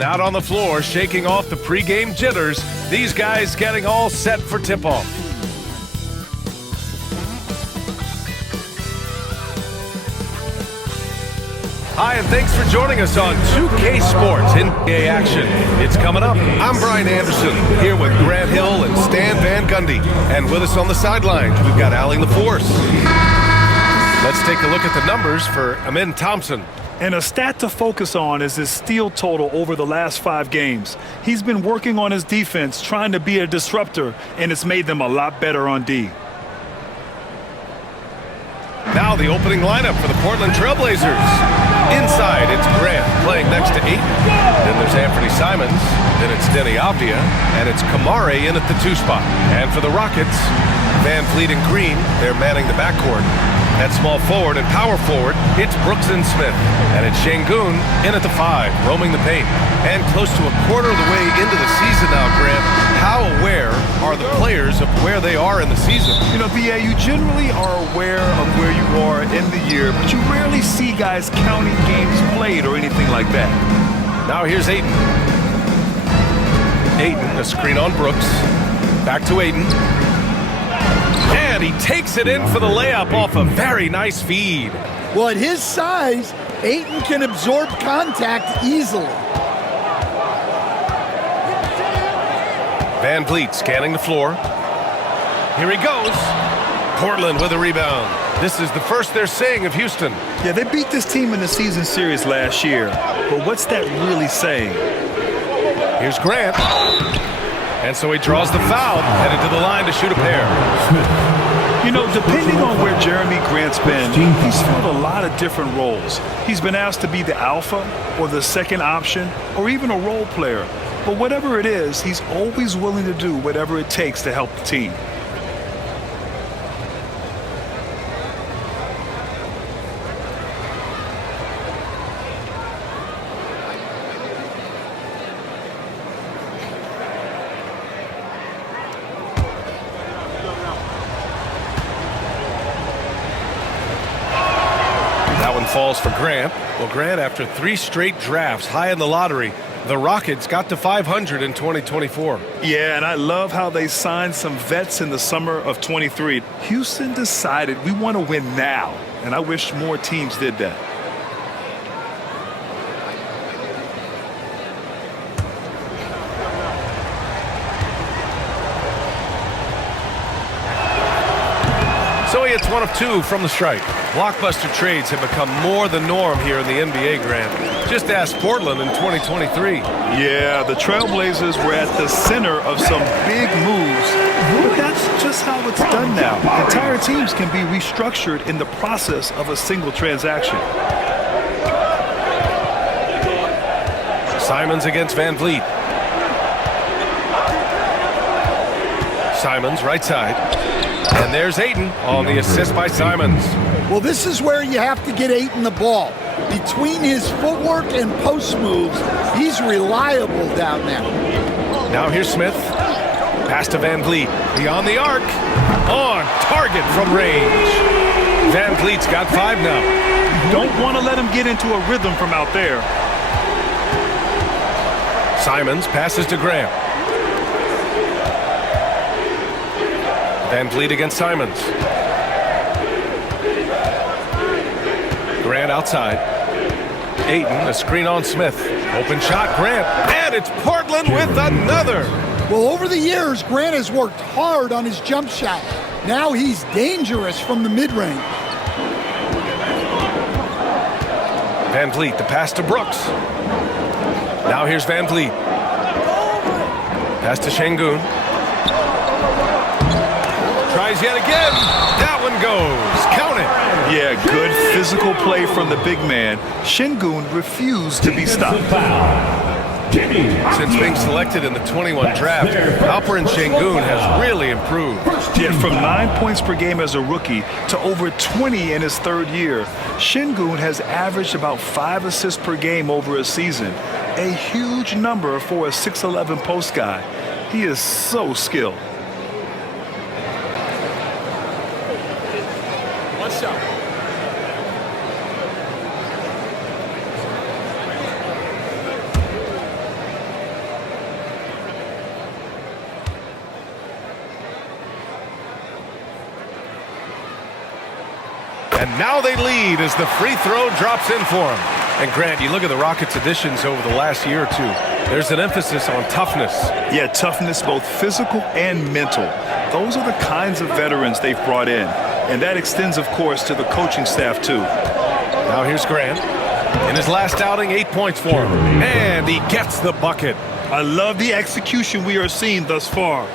And out on the floor, shaking off the pregame jitters, these guys getting all set for tip-off. Hi, and thanks for joining us on 2K Sports NBA action. It's coming up. I'm Brian Anderson, here with Grant Hill and Stan Van Gundy. And with us on the sidelines, we've got Allie LaForce. Let's take a look at the numbers for Amin Thompson. And a stat to focus on is his steal total over the last 5 games. He's been working on his defense, trying to be a disruptor, and it's made them a lot better on D. Now the opening lineup for the Portland Trailblazers. Inside, it's Grant playing next to Ayton. Then there's Anthony Simons. Then it's Denny Avdia. And it's Kamare in at the 2 spot. And for the Rockets, Van Fleet and Green, they're manning the backcourt. At small forward and power forward, it's Brooks and Smith. And it's Şengün in at the 5, roaming the paint. And close to a quarter of the way into the season now, Grant, how aware are the players of where they are in the season? You know, BA, you generally are aware of where you are in the year, but you rarely see guys counting games played or anything like that. Now here's Ayton. Ayton, a screen on Brooks. Back to Ayton. And he takes it in for the layup off a very nice feed. Well, at his size, Ayton can absorb contact easily. Van Vliet scanning the floor. Here he goes. Portland with a rebound. This is the first they're seeing of Houston. Yeah, they beat this team in the season series last year. But what's that really saying? Here's Grant. And so he draws the foul, headed to the line to shoot a pair. You know, depending on where Jeremy Grant's been, he's filled a lot of different roles. He's been asked to be the alpha or the second option or even a role player. But whatever it is, he's always willing to do whatever it takes to help the team. Falls for Grant. Well, Grant, after 3 straight drafts high in the lottery, the Rockets got to 500 in 2024. Yeah, and I love how they signed some vets in the summer of 23. Houston decided we want to win now, and I wish more teams did that. So he hits 1 of 2 from the strike. Blockbuster trades have become more the norm here in the NBA, Grant. Just ask Portland in 2023. Yeah, the Trailblazers were at the center of some big moves, but that's just how it's done now. Entire teams can be restructured in the process of a single transaction. Simons against Van Vliet. Simons, right side. And there's Ayton on the assist by Simons. Well, this is where you have to get Ayton the ball. Between his footwork and post moves, he's reliable down there. Now here's Smith. Pass to Van Vliet. Beyond the arc. On target from range. Van Vliet's got 5 now. You don't want to let him get into a rhythm from out there. Simons passes to Grant. Van Vliet against Simons. Grant outside. Ayton, a screen on Smith. Open shot, Grant. And it's Portland with another. Well, over the years, Grant has worked hard on his jump shot. Now he's dangerous from the mid-range. Van Vliet, the pass to Brooks. Now here's Van Vliet. Pass to Şengün. Tries yet again. That one goes. Count it. Yeah, good physical play from the big man. Şengün refused to be stopped. Since being selected in the 21 draft, Alperen Şengün has really improved. Yeah, from 9 points per game as a rookie to over 20 in his 3rd year, Şengün has averaged about 5 assists per game over a season. A huge number for a 6'11 post guy. He is so skilled. And now they lead as the free throw drops in for him. And Grant, you look at the Rockets' additions over the last year or two. There's an emphasis on toughness. Yeah, toughness, both physical and mental. Those are the kinds of veterans they've brought in. And that extends, of course, to the coaching staff, too. Now here's Grant. In his last outing, 8 points for him. And he gets the bucket. I love the execution we are seeing thus far.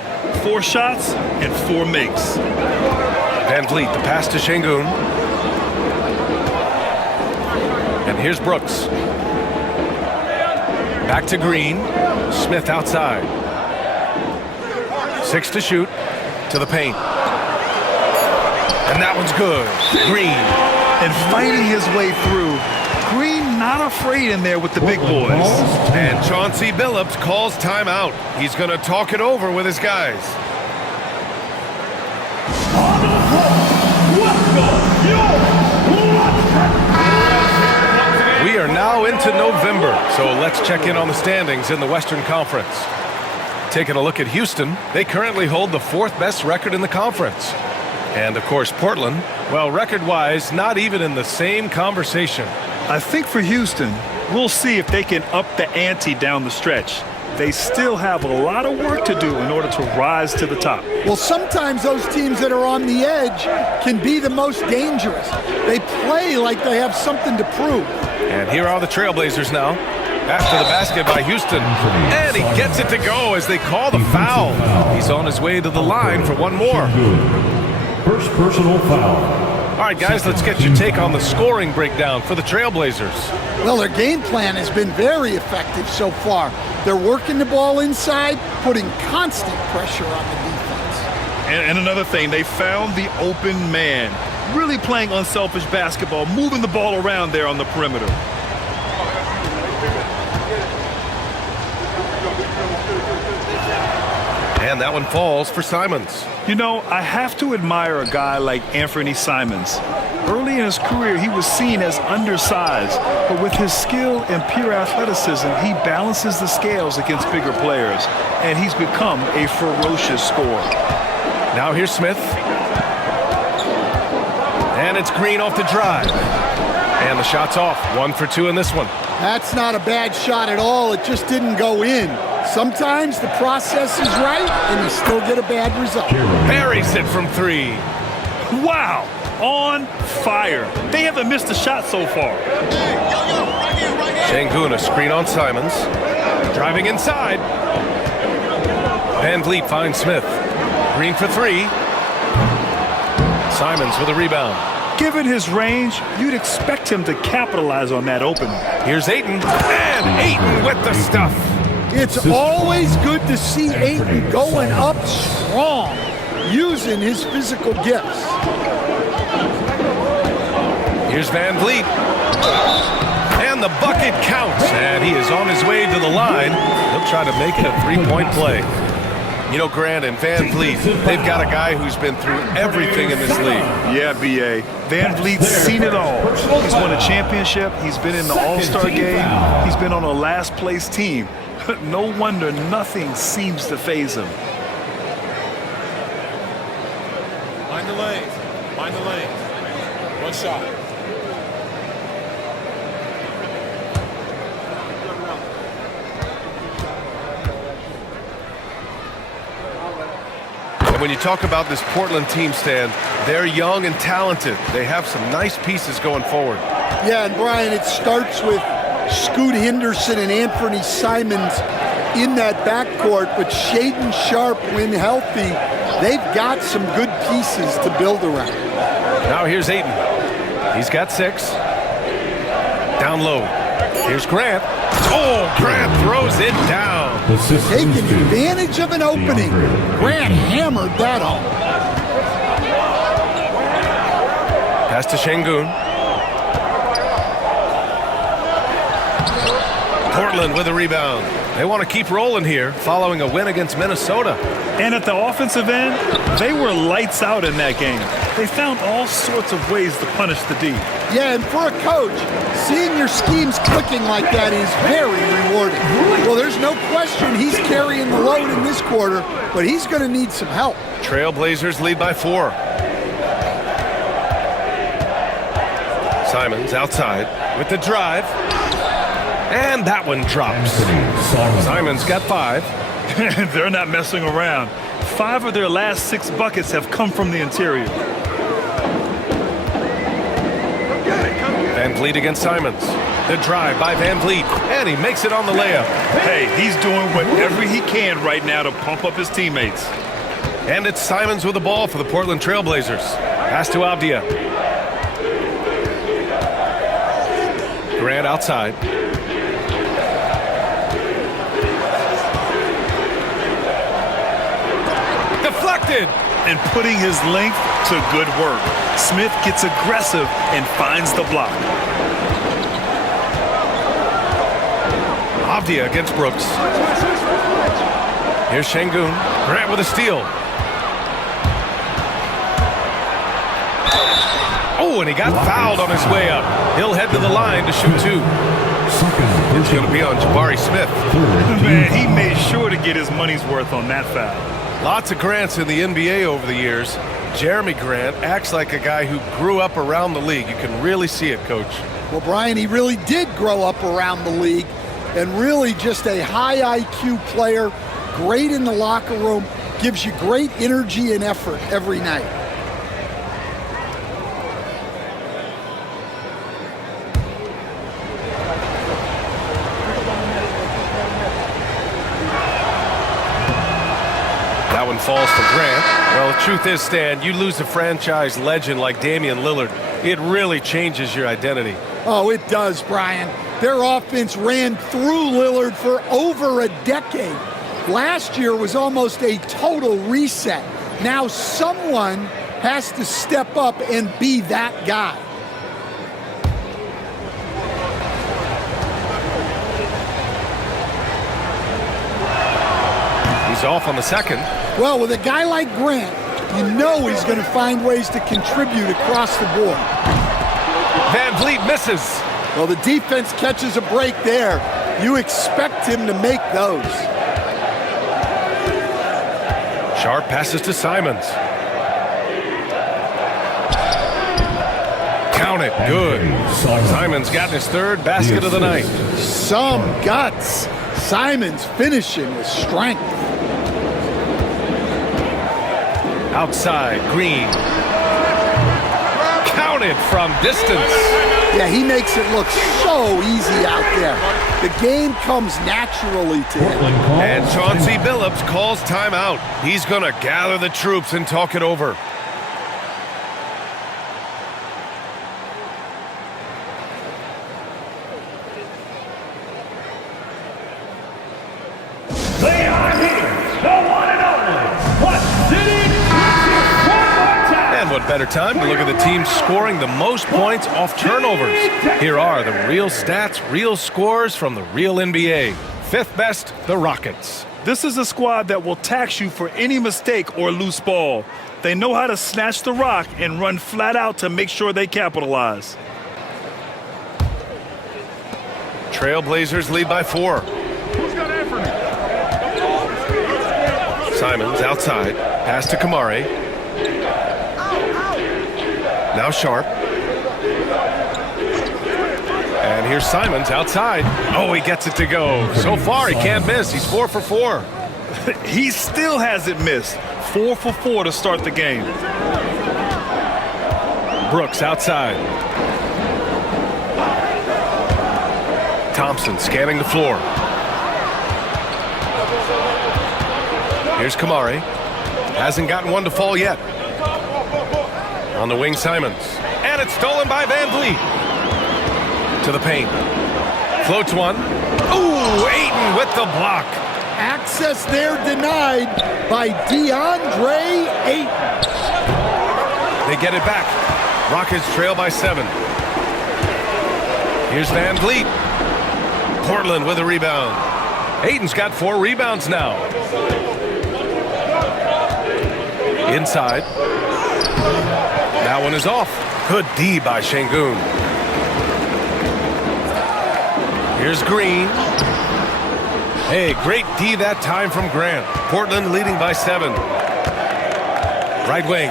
4 shots and 4 makes. Van Vliet, the pass to Şengün. And here's Brooks. Back to Green. Smith outside. 6 to shoot. To the paint. And that one's good. Green. And fighting his way through. Green not afraid in there with the big boys. And Chauncey Billups calls timeout. He's going to talk it over with his guys. We are now into November, so let's check in on the standings in the Western Conference. Taking a look at Houston, they currently hold the 4th best record in the conference. And, of course, Portland, well, record-wise, not even in the same conversation. I think for Houston, we'll see if they can up the ante down the stretch. They still have a lot of work to do in order to rise to the top. Well, sometimes those teams that are on the edge can be the most dangerous. They play like they have something to prove. And here are the Trailblazers now. After the basket by Houston. And he gets it to go as they call the foul. He's on his way to the line for one more. First personal foul. All right, guys, let's get your take on the scoring breakdown for the Trailblazers. Well, their game plan has been very effective so far. They're working the ball inside, putting constant pressure on the defense. And another thing, they found the open man. Really playing unselfish basketball, moving the ball around there on the perimeter. And that one falls for Simons. You know, I have to admire a guy like Anthony Simons. Early in his career, he was seen as undersized, but with his skill and pure athleticism, he balances the scales against bigger players, and he's become a ferocious scorer. Now here's Smith. And it's Green off the drive. And the shot's off. 1 for 2 in this one. That's not a bad shot at all. It just didn't go in. Sometimes the process is right, and you still get a bad result. Buries it from 3. Wow, on fire. They haven't missed a shot so far. Şengün, a screen on Simons. Driving inside. Van Vliet finds Smith. Green for 3. Simons with a rebound. Given his range, you'd expect him to capitalize on that opening. Here's Ayton. And Ayton with the stuff. It's always good to see Ayton going up strong, using his physical gifts. Here's Van Vliet. And the bucket counts. And he is on his way to the line. He'll try to make it a 3-point play. You know, Grant and Van Vliet, they've got a guy who's been through everything in this league. Yeah, B.A. Van Vliet's seen it all. He's won a championship. He's been in the All-Star game. He's been on a last-place team. No wonder nothing seems to faze him. Mind the lane. Mind the lane. One shot. And when you talk about this Portland team, Stan, they're young and talented. They have some nice pieces going forward. Yeah, and Brian, it starts with Scoot Henderson and Anthony Simons in that backcourt, but Shaedon Sharpe, when healthy, they've got some good pieces to build around. Now here's Ayton. He's got 6. Down low. Here's Grant. Oh, Grant throws it down. Taking advantage of an opening. Grant hammered that home. Pass to Şengün. Portland with a rebound. They want to keep rolling here following a win against Minnesota. And at the offensive end, they were lights out in that game. They found all sorts of ways to punish the D. Yeah, and for a coach, seeing your schemes clicking like that is very rewarding. Well, there's no question he's carrying the load in this quarter, but he's going to need some help. Trailblazers lead by 4. Simons outside with the drive. And that one drops. Simons got 5. They're not messing around. 5 of their last 6 buckets have come from the interior. Van Vliet against Simons. The drive by Van Vliet, and he makes it on the layup. Hey, he's doing whatever he can right now to pump up his teammates. And it's Simons with the ball for the Portland Trailblazers. Pass to Avdia. Grant outside. Deflected! And putting his length to good work. Smith gets aggressive and finds the block. Avdia against Brooks. Here's Şengün. Grant with a steal. Oh, and he got fouled on his way up. He'll head to the line to shoot 2. It's going to be on Jabari Smith. Man, he made sure to get his money's worth on that foul. Lots of Grants in the NBA over the years. Jeremy Grant acts like a guy who grew up around the league. You can really see it, Coach. Well, Brian, he really did grow up around the league, and really just a high IQ player, great in the locker room, gives you great energy and effort every night. That one falls to Grant. Well, the truth is, Stan, you lose a franchise legend like Damian Lillard, it really changes your identity. Oh, it does, Brian. Their offense ran through Lillard for over a decade. Last year was almost a total reset. Now someone has to step up and be that guy. He's off on the second. Well, with a guy like Grant, you know he's going to find ways to contribute across the board. Van Vliet misses. Well, the defense catches a break there. You expect him to make those. Sharp passes to Simons. Count it. Good. Simons got his 3rd basket of the night. Some guts. Simons finishing with strength. Outside, Green. Counted from distance. Yeah, he makes it look so easy out there. The game comes naturally to him. And Chauncey Billups calls timeout. He's going to gather the troops and talk it over. They are here, the one and only And what better time to look at the team scoring the most points off turnovers. Here are the real stats, real scores from the real NBA. 5th best, the Rockets. This is a squad that will tax you for any mistake or loose ball. They know how to snatch the rock and run flat out to make sure they capitalize. Trailblazers lead by 4. Simons outside. Pass to Kamari. Now Sharp. And here's Simons outside. Oh, he gets it to go. So far, he can't miss. He's 4 for 4. He still hasn't missed. 4 for 4 to start the game. Brooks outside. Thompson scanning the floor. Here's Kamari. Hasn't gotten one to fall yet. On the wing, Simons. And it's stolen by Van Vliet. To the paint. Floats one. Ooh, Ayton with the block. Access there denied by DeAndre Ayton. They get it back. Rockets trail by 7. Here's Van Vliet. Portland with a rebound. Ayton's got 4 rebounds now. Inside. That one is off. Good D by Şengün. Here's Green. Hey, great D that time from Grant. Portland leading by 7. Right wing.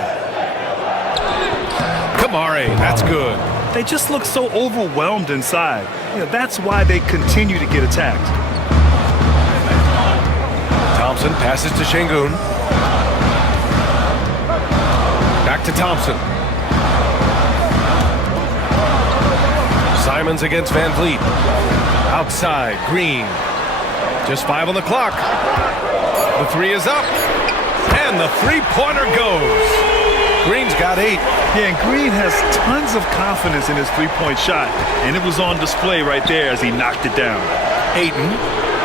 Kamari, that's good. They just look so overwhelmed inside. That's why they continue to get attacked. Thompson passes to Şengün. Back to Thompson. Simons against Van Vliet. Outside, Green. Just 5 on the clock. The 3 is up. And the three-pointer goes. Green's got 8. Yeah, and Green has tons of confidence in his three-point shot. And it was on display right there as he knocked it down. Ayton,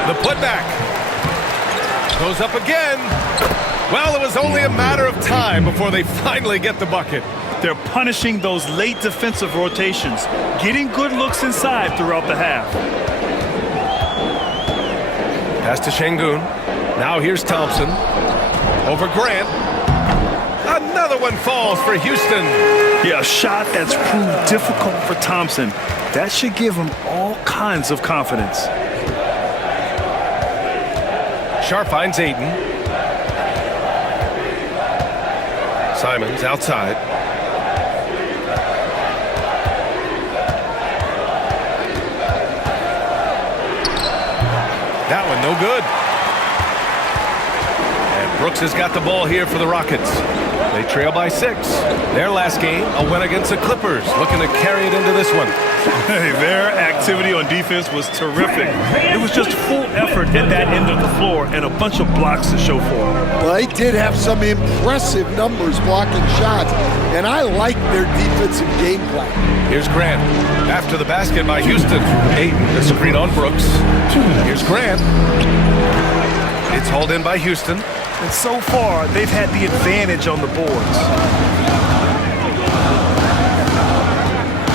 the putback. Goes up again. Well, it was only a matter of time before they finally get the bucket. They're punishing those late defensive rotations, getting good looks inside throughout the half. Pass to Şengün. Now here's Thompson. Over Grant. Another one falls for Houston. Yeah, a shot that's proved difficult for Thompson. That should give him all kinds of confidence. Sharp finds Ayton. Simons outside. That one no good. And Brooks has got the ball here for the Rockets. They trail by 6. Their last game, a win against the Clippers. Looking to carry it into this one. Hey, their activity on defense was terrific. It was just full effort at that end of the floor and a bunch of blocks to show for it. Well, they did have some impressive numbers blocking shots, and I like their defensive game plan. Here's Grant. After the basket by Houston. Ayton, the screen on Brooks. Here's Grant. It's hauled in by Houston. And so far, they've had the advantage on the boards.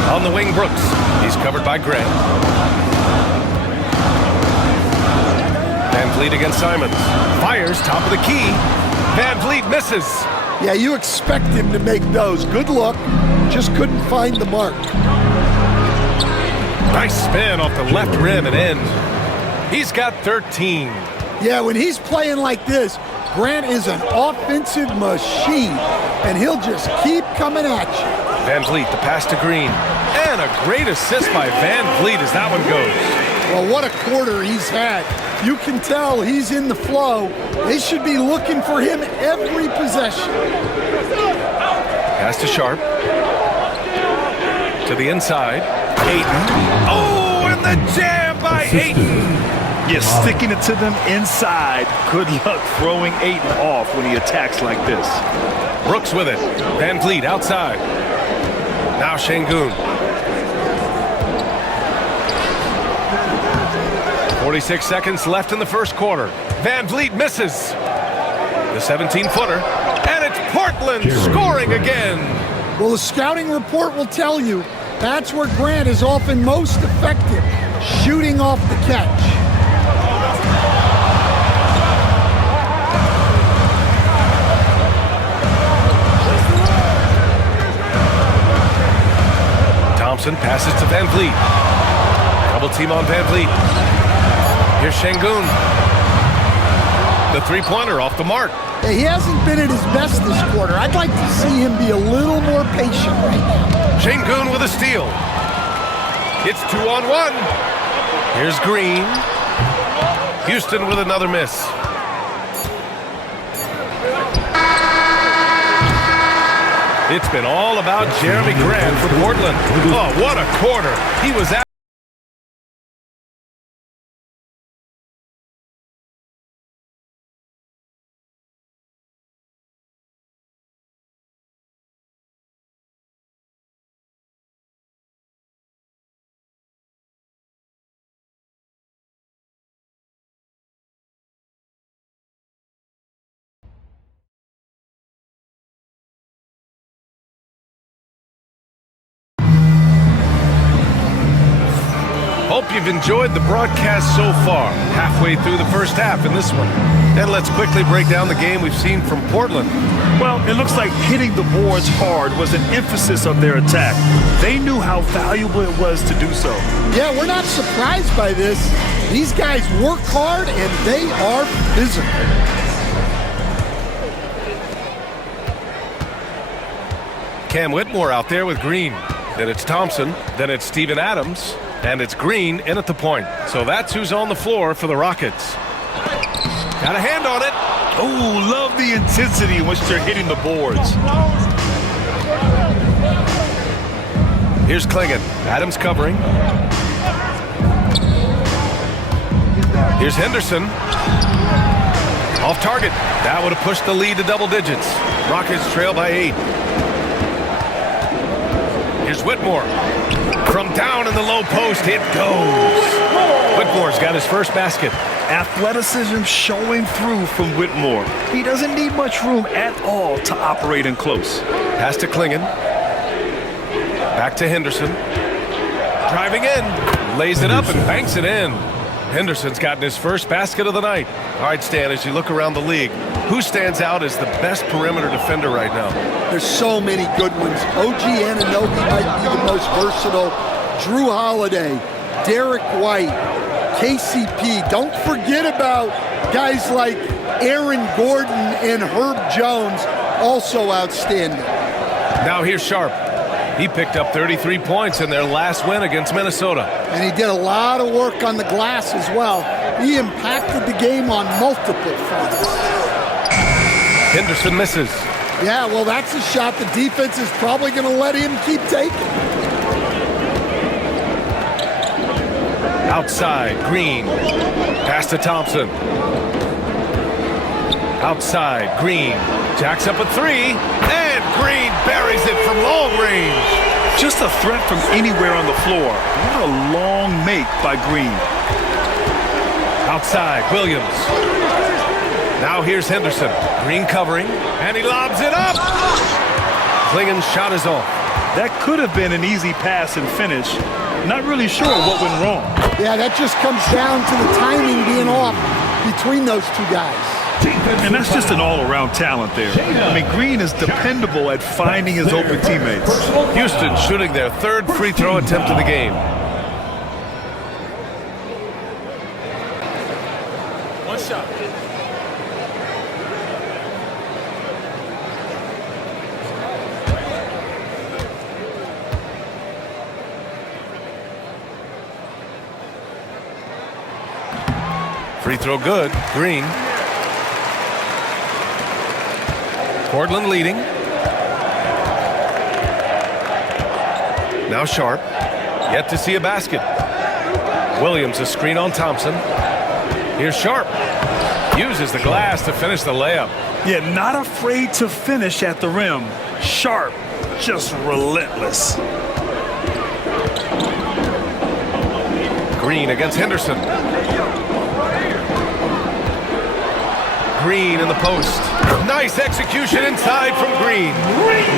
On the wing, Brooks. He's covered by Grant. Van Vliet against Simons. Fires, top of the key. Van Vliet misses. Yeah, you expect him to make those. Good look. Just couldn't find the mark. Nice spin off the left rim and in. He's got 13. Yeah, when he's playing like this, Grant is an offensive machine, and he'll just keep coming at you. Van Vliet, the pass to Green. And a great assist by Van Vliet as that one goes. Well, what a quarter he's had. You can tell he's in the flow. They should be looking for him every possession. Pass to Sharp. To the inside. Ayton. Oh, and the jam by Ayton. You're sticking it to them inside. Good luck throwing Ayton off when he attacks like this. Brooks with it. Van Vliet outside. Now Şengün. 46 seconds left in the first quarter. Van Vliet misses. The 17-footer. And it's Portland scoring again. Well, the scouting report will tell you that's where Grant is often most effective, shooting off the catch. Thompson passes to Van Vliet. Double team on Van Vliet. Here's Şengün. The three-pointer off the mark. He hasn't been at his best this quarter. I'd like to see him be a little more patient right now. Şengün with a steal. It's 2-on-1. Here's Green. Houston with another miss. It's been all about Jeremy Grant for Portland. Oh, what a quarter. He was out. Hope you've enjoyed the broadcast so far. Halfway through the first half in this one. And let's quickly break down the game we've seen from Portland. Well, it looks like hitting the boards hard was an emphasis of their attack. They knew how valuable it was to do so. Yeah, we're not surprised by this. These guys work hard and they are physical. Cam Whitmore out there with Green. then it's Thompson, then it's Steven Adams, and it's Green in at the point. So that's who's on the floor for the Rockets. Got a hand on it. Oh, love the intensity in which they're hitting the boards. Here's Klingon. Adams covering. Here's Henderson. Off target. That would have pushed the lead to double digits. Rockets trail by 8. Here's Whitmore. From down in the low post, it goes. Whitmore's got his first basket. Athleticism showing through from Whitmore. He doesn't need much room at all to operate in close. Pass to Klingon. Back to Henderson. Driving in. Lays it up and banks it in. Henderson's gotten his first basket of the night. All right, Stan, as you look around the league, who stands out as the best perimeter defender right now? There's so many good ones. OG Anunoby might be the most versatile. Drew Holiday, Derek White, KCP. Don't forget about guys like Aaron Gordon and Herb Jones, also outstanding. Now here's Sharp. He picked up 33 points in their last win against Minnesota. And he did a lot of work on the glass as well. He impacted the game on multiple fronts. Henderson misses. Yeah, well, that's a shot the defense is probably going to let him keep taking. Outside, Green. Pass to Thompson. Outside, Green. Jacks up a 3, and Green buries it from long range. Just a threat from anywhere on the floor. What a long make by Green. Outside, Williams. Now here's Henderson. Green covering, and he lobs it up. Klingon's shot is off. That could have been an easy pass and finish. Not really sure what went wrong. Yeah, that just comes down to the timing being off between those two guys. And that's just an all-around talent there. I mean, Green is dependable at finding his open teammates. Houston shooting their third free throw attempt of the game. One shot. Free throw good. Green. Portland leading. Now Sharp. Yet to see a basket. Williams a screen on Thompson. Here's Sharp. Uses the glass to finish the layup. Yeah, not afraid to finish at the rim. Sharp, just relentless. Green against Henderson. Green in the post. Nice execution inside from Green.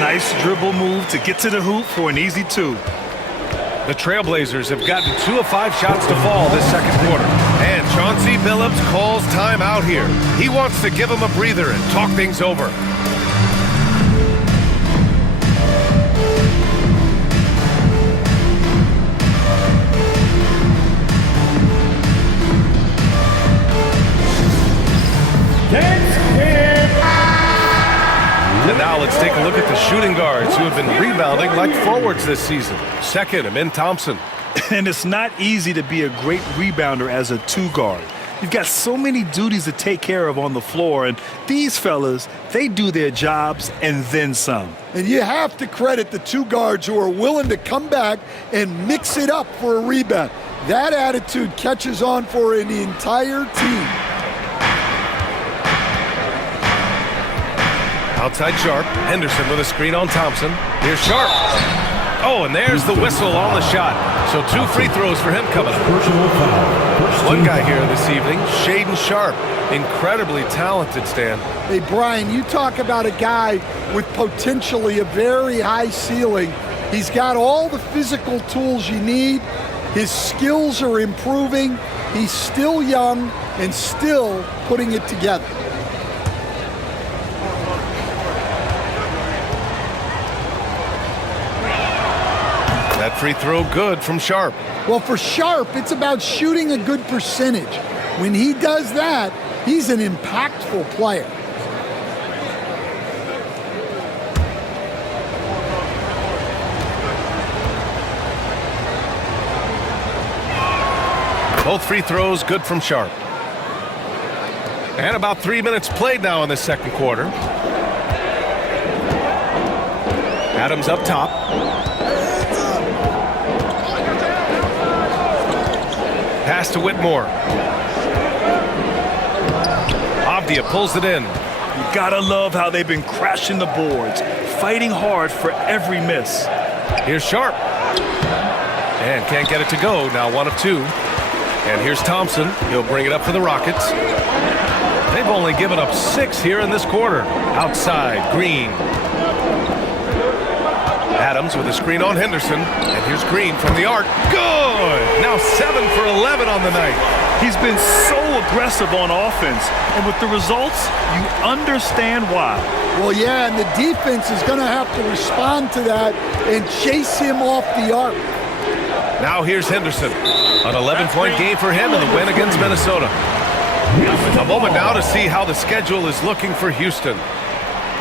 Nice dribble move to get to the hoop for an easy 2. The Trailblazers have gotten 2 of 5 shots to fall this second quarter. And Chauncey Billups calls time out here. He wants to give them a breather and talk things over. And now let's take a look at the shooting guards who have been rebounding like forwards this season. Second, Amin Thompson. And it's not easy to be a great rebounder as a 2 guard. You've got so many duties to take care of on the floor, and these fellas, they do their jobs and then some. And you have to credit the 2 guards who are willing to come back and mix it up for a rebound. That attitude catches on for an entire team. Outside Sharp. Henderson with a screen on Thompson. Here's Sharp. Oh, and there's the whistle on the shot. So 2 free throws for him coming up. One guy here this evening, Shaedon Sharp. Incredibly talented, Stan. Hey, Brian, you talk about a guy with potentially a very high ceiling. He's got all the physical tools you need. His skills are improving. He's still young and still putting it together. That free throw good from Sharp. Well, for Sharp, it's about shooting a good percentage. When he does that, he's an impactful player. Both free throws good from Sharp. And about 3 minutes played now in the second quarter. Adams up top. Pass to Whitmore. Avdia pulls it in. You gotta love how they've been crashing the boards, fighting hard for every miss. Here's Sharp. And can't get it to go. Now 1 of 2. And here's Thompson. He'll bring it up for the Rockets. They've only given up 6 here in this quarter. Outside, Green. Adams with a screen on Henderson. And here's Green from the arc. Good! Now 7 for 11 on the night. He's been so aggressive on offense, and with the results, you understand why. Well, yeah, and the defense is going to have to respond to that and chase him off the arc. Now here's Henderson. An 11-point game for him in the win against Minnesota. A moment now to see how the schedule is looking for Houston.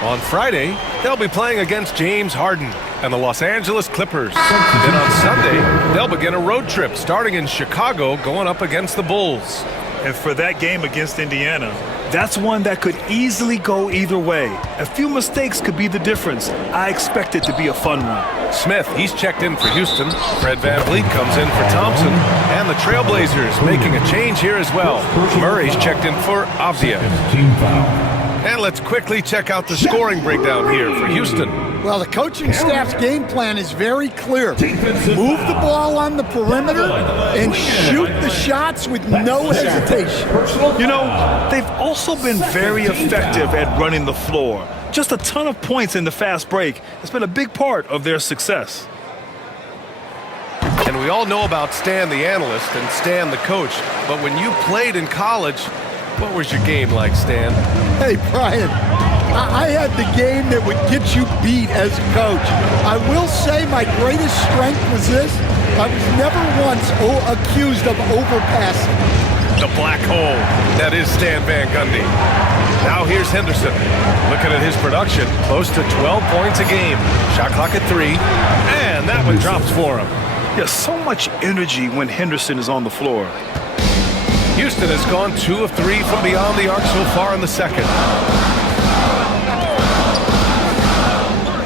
On Friday, they'll be playing against James Harden and the Los Angeles Clippers. Then on Sunday, they'll begin a road trip starting in Chicago going up against the Bulls. And for that game against Indiana, that's one that could easily go either way. A few mistakes could be the difference. I expect it to be a fun one. Smith, he's checked in for Houston. Fred VanVleet comes in for Thompson. And the Trailblazers making a change here as well. Murray's checked in for Avdia. And let's quickly check out the scoring breakdown here for Houston. Well, the coaching staff's game plan is very clear. Move the ball on the perimeter and shoot the shots with no hesitation. You know, they've also been very effective at running the floor. Just a ton of points in the fast break has been a big part of their success. And we all know about Stan the analyst and Stan the coach. But when you played in college, what was your game like, Stan? Hey, Brian, I had the game that would get you beat as a coach. I will say my greatest strength was this. I was never once accused of overpassing. The black hole. That is Stan Van Gundy. Now here's Henderson. Looking at his production, close to 12 points a game. Shot clock at 3. And that one drops for him. There's so much energy when Henderson is on the floor. Houston has gone 2 of 3 from beyond the arc so far in the second.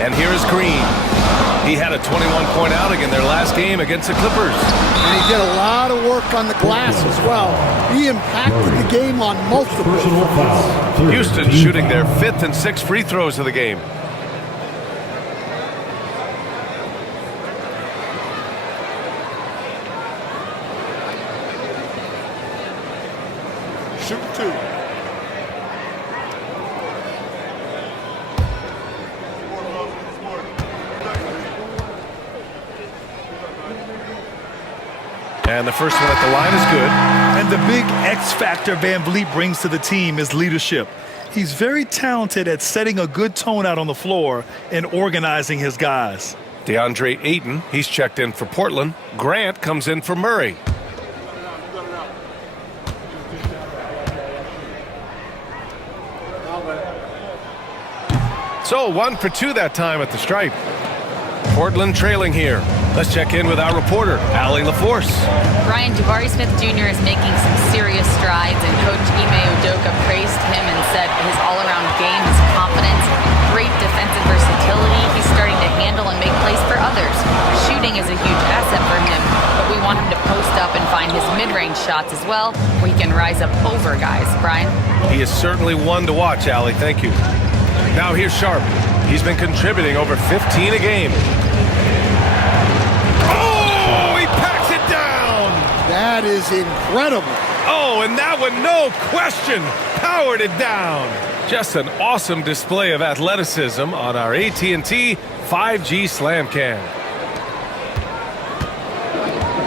And here is Green. He had a 21-point outing in their last game against the Clippers. And he did a lot of work on the glass as well. He impacted the game on multiple fronts. Houston shooting their 5th and 6th free throws of the game. Shoot 2. And the first one at the line is good. And the big X factor VanVleet brings to the team is leadership. He's very talented at setting a good tone out on the floor and organizing his guys. DeAndre Ayton, he's checked in for Portland. Grant comes in for Murray. So 1 for 2 that time at the stripe. Portland trailing here. Let's check in with our reporter, Allie LaForce. Brian, Jabari Smith Jr. is making some serious strides, and Coach Ime Udoka praised him and said his all-around game, his confidence, great defensive versatility. He's starting to handle and make plays for others. Shooting is a huge asset for him, but we want him to post up and find his mid-range shots as well, where he can rise up over guys. Brian? He is certainly one to watch, Allie. Thank you. Now here's Sharp. He's been contributing over 15 a game. Oh, he packs it down! That is incredible. Oh, and that one, no question, powered it down. Just an awesome display of athleticism on our AT&T 5G Slam Cam.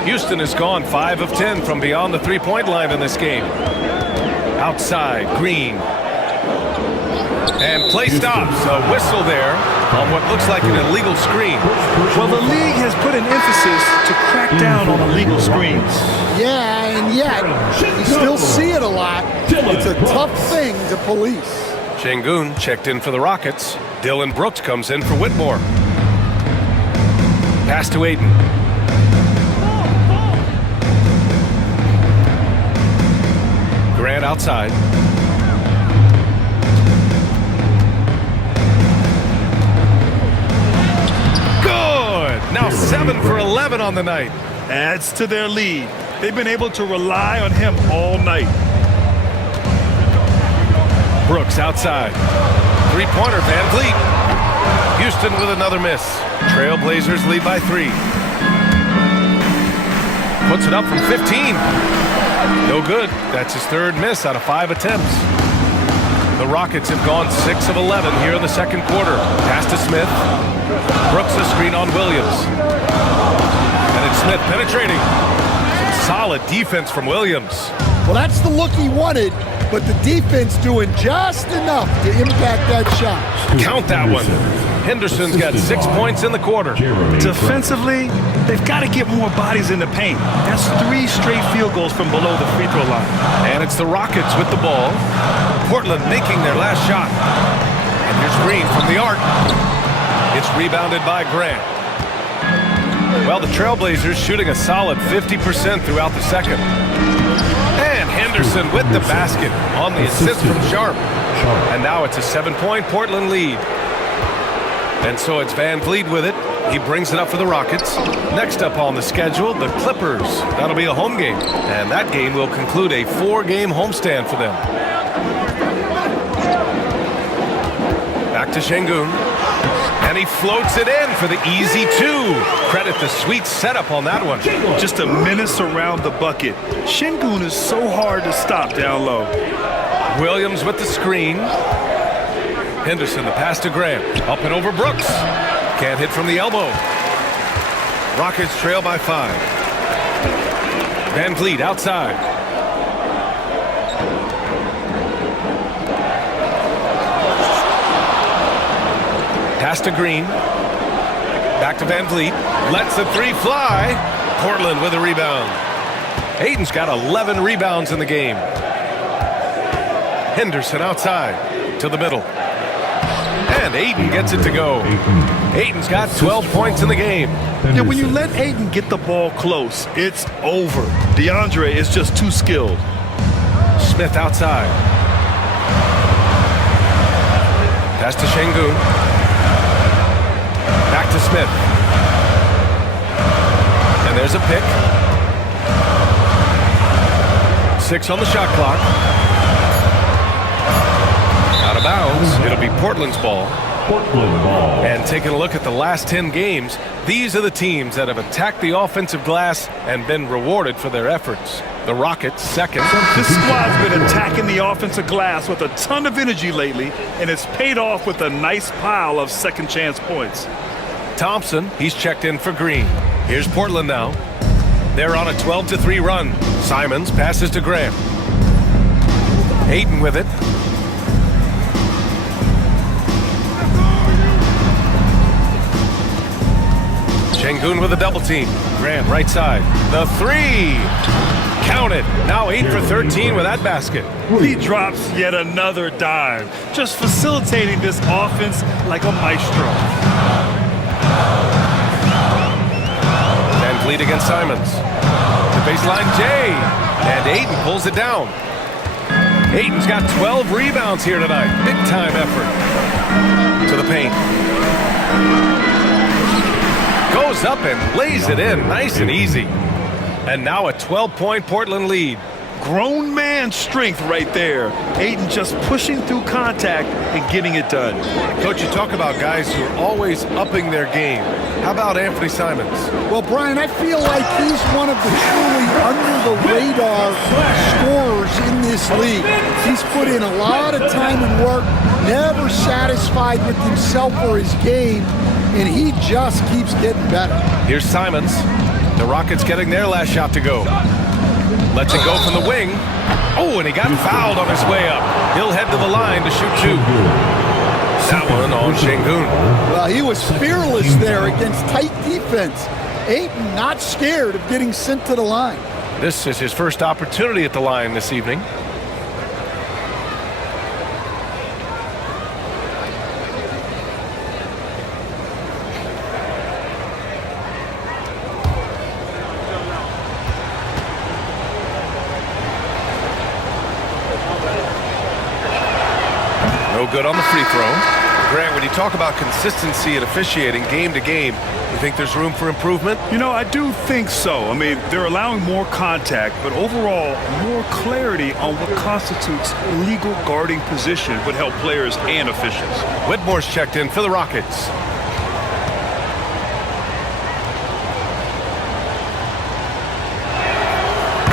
Houston has gone 5 of 10 from beyond the three-point line in this game. Outside, Green. And play stops. A whistle there on what looks like an illegal screen. Well, the league has put an emphasis to crack down on illegal screens. Yeah, and yet you still see it a lot. It's a tough thing to police. Şengün checked in for the Rockets. Dylan Brooks comes in for Whitmore. Pass to Ayton. Grant outside. Good! Now 7 for 11 on the night. Adds to their lead. They've been able to rely on him all night. Brooks outside. Three-pointer, Van Vliet. Houston with another miss. Trailblazers lead by 3. Puts it up from 15. No good. That's his 3rd miss out of 5 attempts. The Rockets have gone 6 of 11 here in the second quarter. Pass to Smith. Brooks a screen on Williams. And it's Smith penetrating. Some solid defense from Williams. Well, that's the look he wanted, but the defense doing just enough to impact that shot. Count that one. Henderson's got 6 points in the quarter. Defensively, they've got to get more bodies in the paint. That's 3 straight field goals from below the free throw line. And it's the Rockets with the ball. Portland making their last shot. And here's Green from the arc. It's rebounded by Grant. Well, the Trailblazers shooting a solid 50% throughout the second. And Henderson with the basket on the assist from Sharp. And now it's a 7-point Portland lead. And so it's Van Vliet with it. He brings it up for the Rockets. Next up on the schedule, the Clippers. That'll be a home game. And that game will conclude a 4-game homestand for them. Back to Şengün. And he floats it in for the easy 2. Credit the sweet setup on that one. Just a menace around the bucket. Şengün is so hard to stop down low. Williams with the screen. Henderson, the pass to Grant. Up and over Brooks. Can't hit from the elbow. Rockets trail by 5. Van Vliet outside. Pass to Green. Back to Van Vliet. Lets the 3 fly. Portland with a rebound. Ayton's got 11 rebounds in the game. Henderson outside to the middle. And Ayton gets it to go. Ayton's got 12 points in the game. Yeah, when you let Ayton get the ball close, it's over. DeAndre is just too skilled. Smith outside. Pass to Şengün. Back to Smith. And there's a pick. 6 on the shot clock. Out of bounds. It'll be Portland's ball. And taking a look at the last 10 games, these are the teams that have attacked the offensive glass and been rewarded for their efforts. The Rockets, second. This squad's been attacking the offensive glass with a ton of energy lately, and it's paid off with a nice pile of second chance points. Thompson, he's checked in for Green. Here's Portland now. They're on a 12-3 run. Simons passes to Grant. Ayton with it. Şengün with a double team. Grant right side. The 3. Count it. Now 8 for 13 with that basket. He drops yet another dime, just facilitating this offense like a maestro. Van Vliet against Simons. The baseline J. And Ayton pulls it down. Ayton's got 12 rebounds here tonight. Big time effort. To the paint. Goes up and lays it in nice and easy. And now a 12-point Portland lead. Grown man strength right there. Ayton just pushing through contact and getting it done. Coach, you talk about guys who are always upping their game. How about Anthony Simons? Well, Brian, I feel like he's one of the truly under-the-radar scorers in this league. He's put in a lot of time and work, never satisfied with himself or his game, and he just keeps getting better. Here's Simons. The Rockets getting their last shot to go. Lets it go from the wing. Oh, and he got fouled on his way up. He'll head to the line to shoot 2. That one on Şengün. Well, he was fearless there against tight defense. Ayton not scared of getting sent to the line. This is his first opportunity at the line this evening. No good on the free throw. Grant, when you talk about consistency and officiating game to game, you think there's room for improvement? You know, I do think so. I mean, they're allowing more contact, but overall, more clarity on what constitutes legal guarding position would help players and officials. Whitmore's checked in for the Rockets.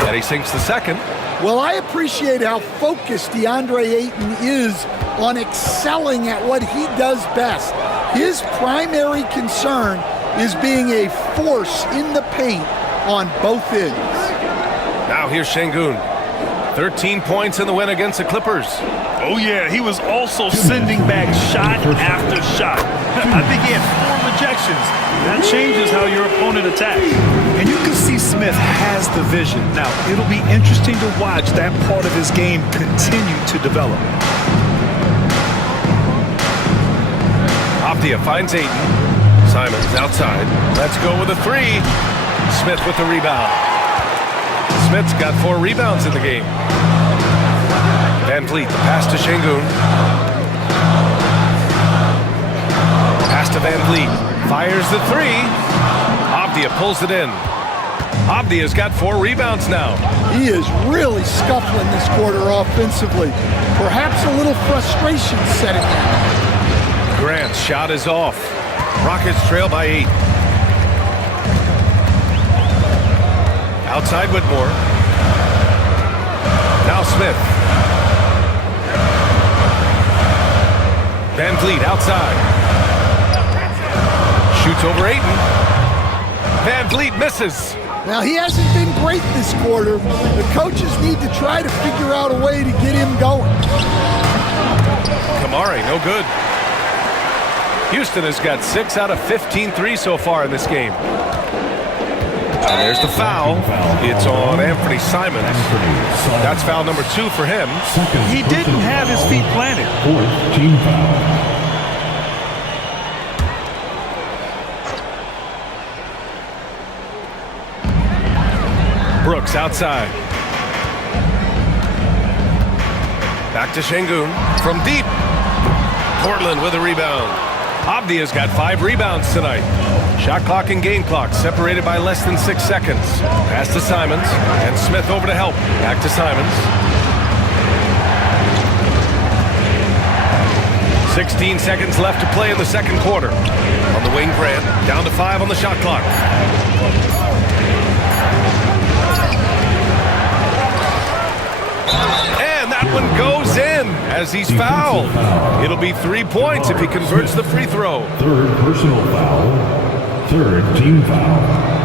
And he sinks the second. Well, I appreciate how focused DeAndre Ayton is on excelling at what he does best. His primary concern is being a force in the paint on both ends. Now here's Şengün. 13 points in the win against the Clippers. Oh, yeah, he was also sending back shot after shot. I think he had 4 rejections. That changes how your opponent attacks. And you can see Smith has the vision. Now, it'll be interesting to watch that part of his game continue to develop. Aptia finds Ayton. Simons outside. Let's go with a 3. Smith with the rebound. Smith's got 4 rebounds in the game. Van Vliet, the pass to Şengün. Pass to Van Vliet. Fires the 3. Aptia pulls it in. Aptia's got 4 rebounds now. He is really scuffling this quarter offensively. Perhaps a little frustration setting in. Grant's shot is off. Rockets trail by 8. Outside Whitmore. Now Smith. Van Vliet outside. Shoots over Ayton. Van Vliet misses. Now, he hasn't been great this quarter. The coaches need to try to figure out a way to get him going. Kamari, no good. Houston has got 6 out of 15 threes so far in this game. And there's the foul. It's on Anthony Simons. That's foul number 2 for him. He didn't have his feet planted. 4th team foul. Brooks outside. Back to Şengün from deep. Portland with a rebound. Abdia's got 5 rebounds tonight. Shot clock and game clock separated by less than 6 seconds. Pass to Simons, and Smith over to help. Back to Simons. 16 seconds left to play in the second quarter. On the wing, Grant, down to 5 on the shot clock. And that one goes in as he's fouled. It'll be 3 points if he converts the free throw. 3rd personal foul. 3rd team foul.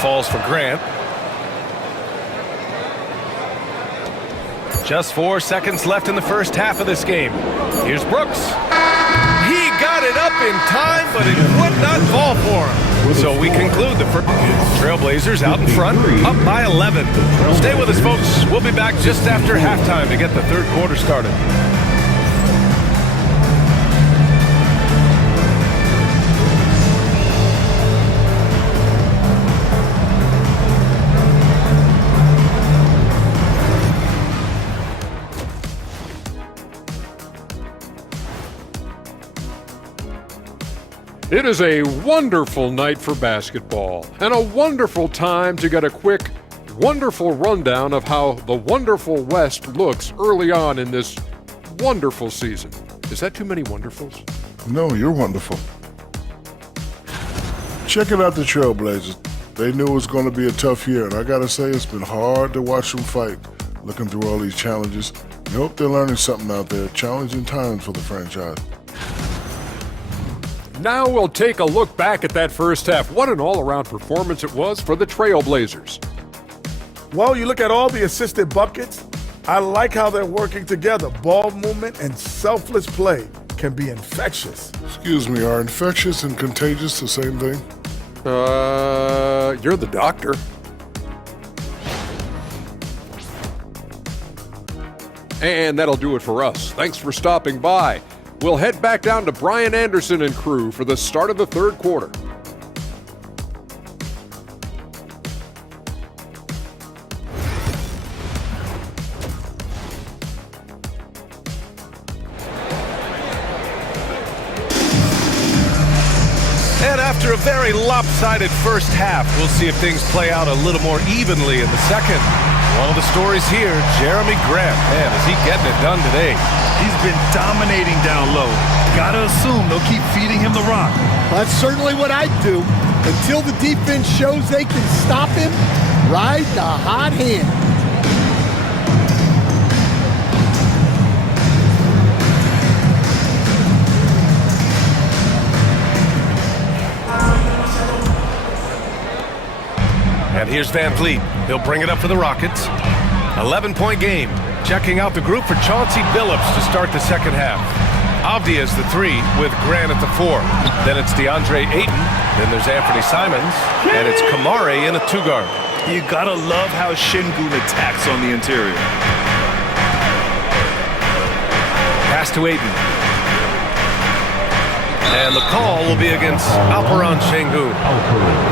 Falls for Grant. Just 4 seconds left in the first half of this game. Here's Brooks. He got it up in time, but it would not fall for him. So we conclude the first. Trailblazers out in front, up by 11. Stay with us, folks. We'll be back just after halftime to get the third quarter started. It is a wonderful night for basketball and a wonderful time to get a quick, wonderful rundown of how the wonderful West looks early on in this wonderful season. Is that too many wonderfuls? No, you're wonderful. Checking out the Trailblazers. They knew it was going to be a tough year, and I got to say it's been hard to watch them fight, looking through all these challenges. I hope they're learning something out there. Challenging times for the franchise. Now we'll take a look back at that first half. What an all-around performance it was for the Trailblazers. Well, you look at all the assisted buckets. I like how they're working together. Ball movement and selfless play. can be infectious. Excuse me, are infectious and contagious the same thing? You're the doctor. And that'll do it for us. Thanks for stopping by. We'll head back down to Brian Anderson and crew for the start of the third quarter. And after a very lopsided first half, we'll see if things play out a little more evenly in the second. One of the stories here, Jeremy Grant. Man, is he getting it done today? He's been dominating down low. Gotta assume they'll keep feeding him the rock. That's certainly what I'd do. Until the defense shows they can stop him, ride the hot hand. And here's Van Vliet. He'll bring it up for the Rockets. 11-point game. Checking out the group for Chauncey Billups to start the second half. Avdia is the 3 with Grant at the 4. Then it's DeAndre Ayton. Then there's Anthony Simons. And it's Kamari in a 2-guard. You gotta love how Şengün attacks on the interior. Pass to Ayton. And the call will be against Alperen Şengün.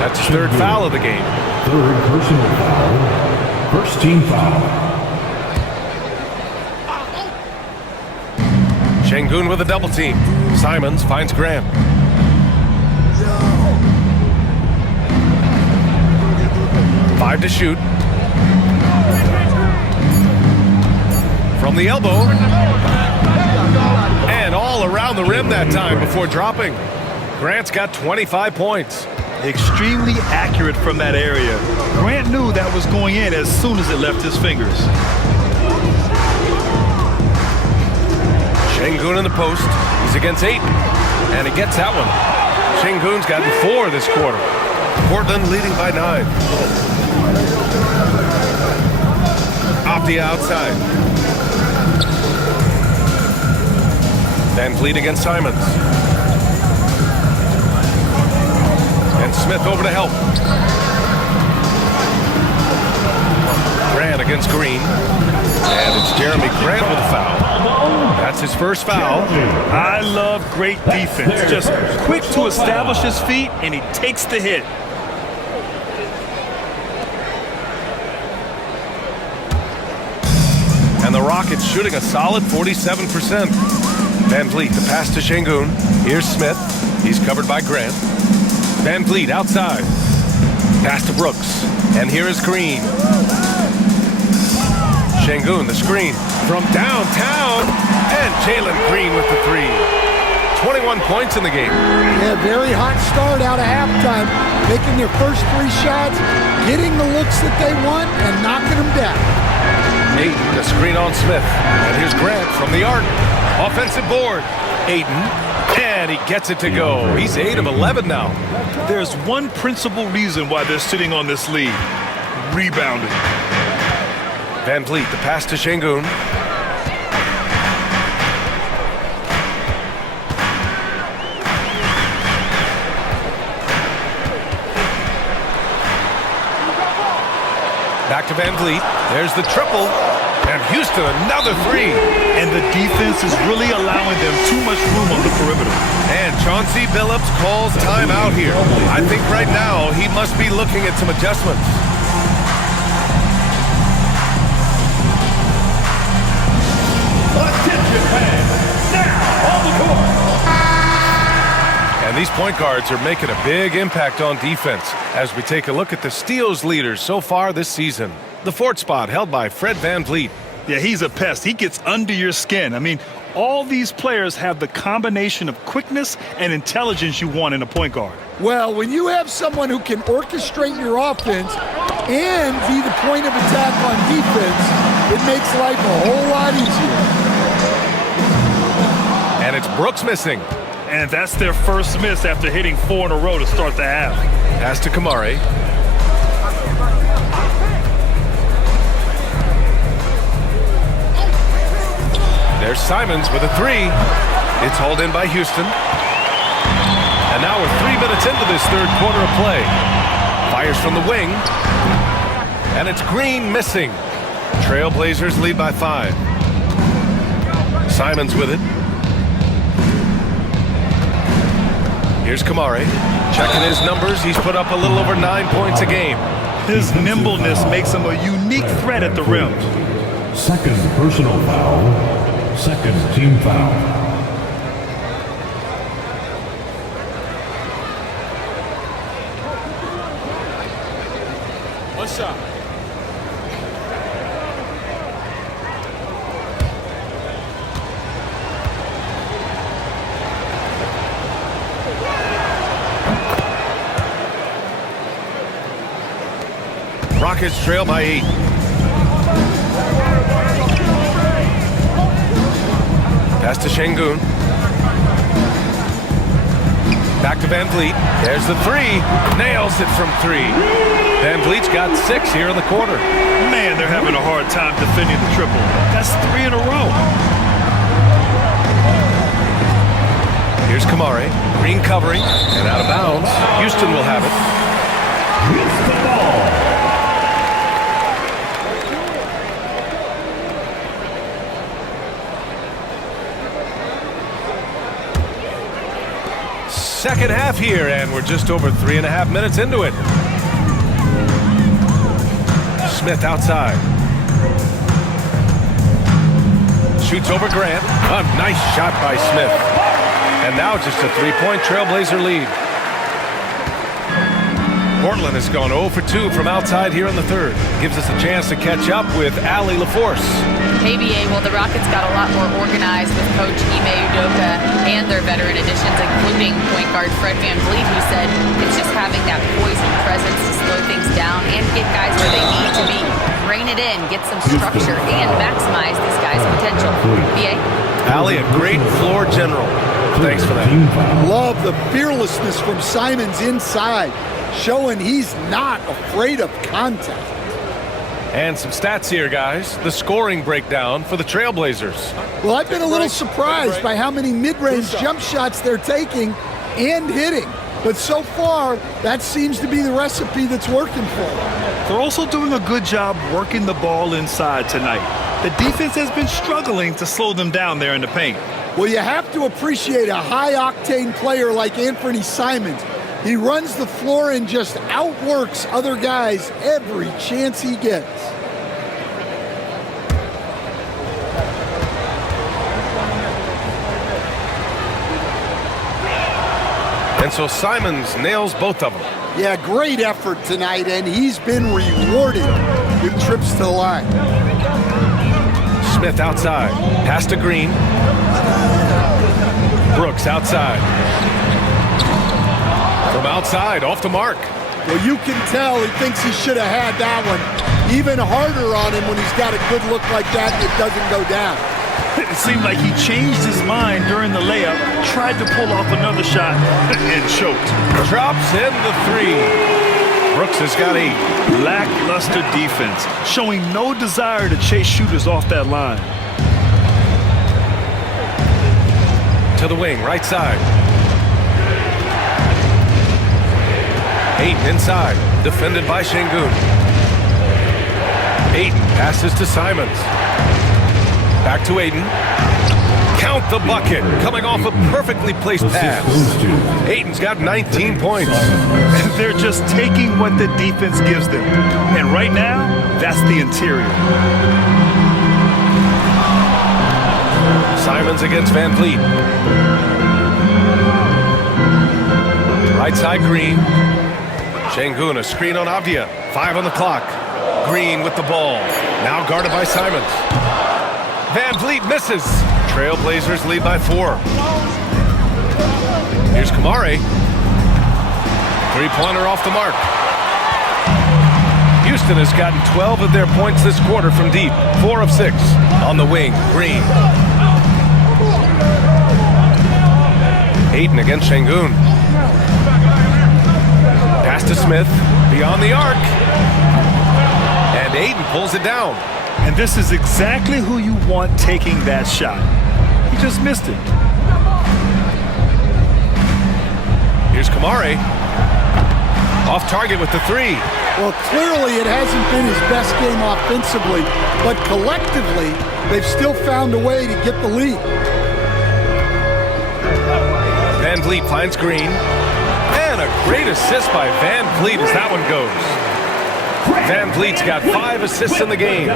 That's his third foul of the game. Third personal foul. First team foul. Şengün with a double team. Simons finds Grant. Five to shoot. From the elbow. And all around the rim that time before dropping. Grant's got 25 points. Extremely accurate from that area. Grant knew that was going in as soon as it left his fingers. Şengün in the post. He's against Ayton. And he gets that one. Şengün's gotten 4 this quarter. Portland leading by 9. Off the outside. Van Vliet against Simons. And Smith over to help. Grant against Green. And it's Jeremy Grant with a foul. That's his first foul. I love great defense. Just quick to establish his feet, and he takes the hit. And the Rockets shooting a solid 47%. Van Vliet, the pass to Şengün. Here's Smith. He's covered by Grant. Van Vliet outside. Pass to Brooks. And here is Green. Şengün, the screen from downtown. And Jalen Green with the 3. 21 points in the game. Yeah, very hot start out of halftime. Making their first 3 shots, getting the looks that they want, and knocking them down. Ayton, the screen on Smith. And here's Grant from the arc. Offensive board. Ayton. And he gets it to go. He's 8 of 11 now. There's one principal reason why they're sitting on this lead. Rebounding. Van Vliet, the pass to Şengün. Back to Van Vliet. There's the triple. And Houston, another 3. And the defense is really allowing them too much room on the perimeter. And Chauncey Billups calls timeout here. I think right now he must be looking at some adjustments. Attention fans, now on the court. And these point guards are making a big impact on defense as we take a look at the steals leaders so far this season. The 4th spot held by Fred Van Vliet. Yeah, he's a pest. He gets under your skin. I mean, all these players have the combination of quickness and intelligence you want in a point guard. Well, when you have someone who can orchestrate your offense and be the point of attack on defense, it makes life a whole lot easier. And it's Brooks missing. And that's their first miss after hitting 4 in a row to start the half. Pass to Kamari. There's Simons with a three. It's hauled in by Houston. And now we're 3 minutes into this third quarter of play. Fires from the wing. And it's Green missing. Trailblazers lead by 5. Simons with it. Here's Kamari. Checking his numbers. He's put up a little over 9 points a game. His nimbleness makes him a unique threat at the rim. Second personal foul. Second team foul. One shot. Rockets trail by 8. Pass to Şengün. Back to Van Vliet. There's the three. Nails it from 3. Van Vliet's got 6 here in the quarter. Man, they're having a hard time defending the triple. That's 3 in a row. Here's Kamari. Green covering and out of bounds. Houston will have it. Gets the ball. Second half here, and we're just over 3.5 minutes into it. Smith outside. Shoots over Grant. A nice shot by Smith. And now just a 3-point Trailblazer lead. Portland has gone 0 for 2 from outside here in the third. Gives us a chance to catch up with Allie LaForce. ABA, well, the Rockets got a lot more organized with Coach Ime Udoka and their veteran additions, including point guard Fred Van Vliet, who said it's just having that poise and presence to slow things down and get guys where they need to be. Rein it in, get some structure, and maximize these guys' potential. BA? Allie, a great floor general. Thanks for that. Love the fearlessness from Simons inside, showing he's not afraid of contact. And some stats here, guys. The scoring breakdown for the Trailblazers. Well, I've been a little surprised by how many mid-range jump shots they're taking and hitting. But so far, that seems to be the recipe that's working for them. They're also doing a good job working the ball inside tonight. The defense has been struggling to slow them down there in the paint. Well, you have to appreciate a high-octane player like Anthony Simons. He runs the floor and just outworks other guys every chance he gets. And so Simons nails both of them. Yeah, great effort tonight, and he's been rewarded with trips to the line. Smith outside. Pass to Green. Brooks outside. From outside, off the mark. Well, you can tell he thinks he should have had that one. Even harder on him when he's got a good look like that and it doesn't go down. It seemed like he changed his mind during the layup, tried to pull off another shot, and choked. Drops in the 3. Brooks has got 8. Lackluster defense, showing no desire to chase shooters off that line. To the wing, right side. Ayton inside, defended by Şengün. Ayton passes to Simons. Back to Ayton. Count the bucket, coming off a perfectly placed pass. Ayton's got 19 points. They're just taking what the defense gives them. And right now, that's the interior. Simons against Van Vliet. Right side, Green. Şengün, a screen on Avdia. 5 on the clock. Green with the ball. Now guarded by Simons. Van Vliet misses. Trailblazers lead by 4. Here's Kamari. 3-pointer off the mark. Houston has gotten 12 of their points this quarter from deep. 4 of 6. On the wing, Green. Ayton against Şengün. Pass to Smith, beyond the arc. And Ayton pulls it down. And this is exactly who you want taking that shot. He just missed it. Here's Kamari. Off target with the three. Well, clearly it hasn't been his best game offensively, but collectively, they've still found a way to get the lead. Van Vliet finds Green. And a great assist by Van Vliet as that one goes. Van Vliet's got 5 assists in the game.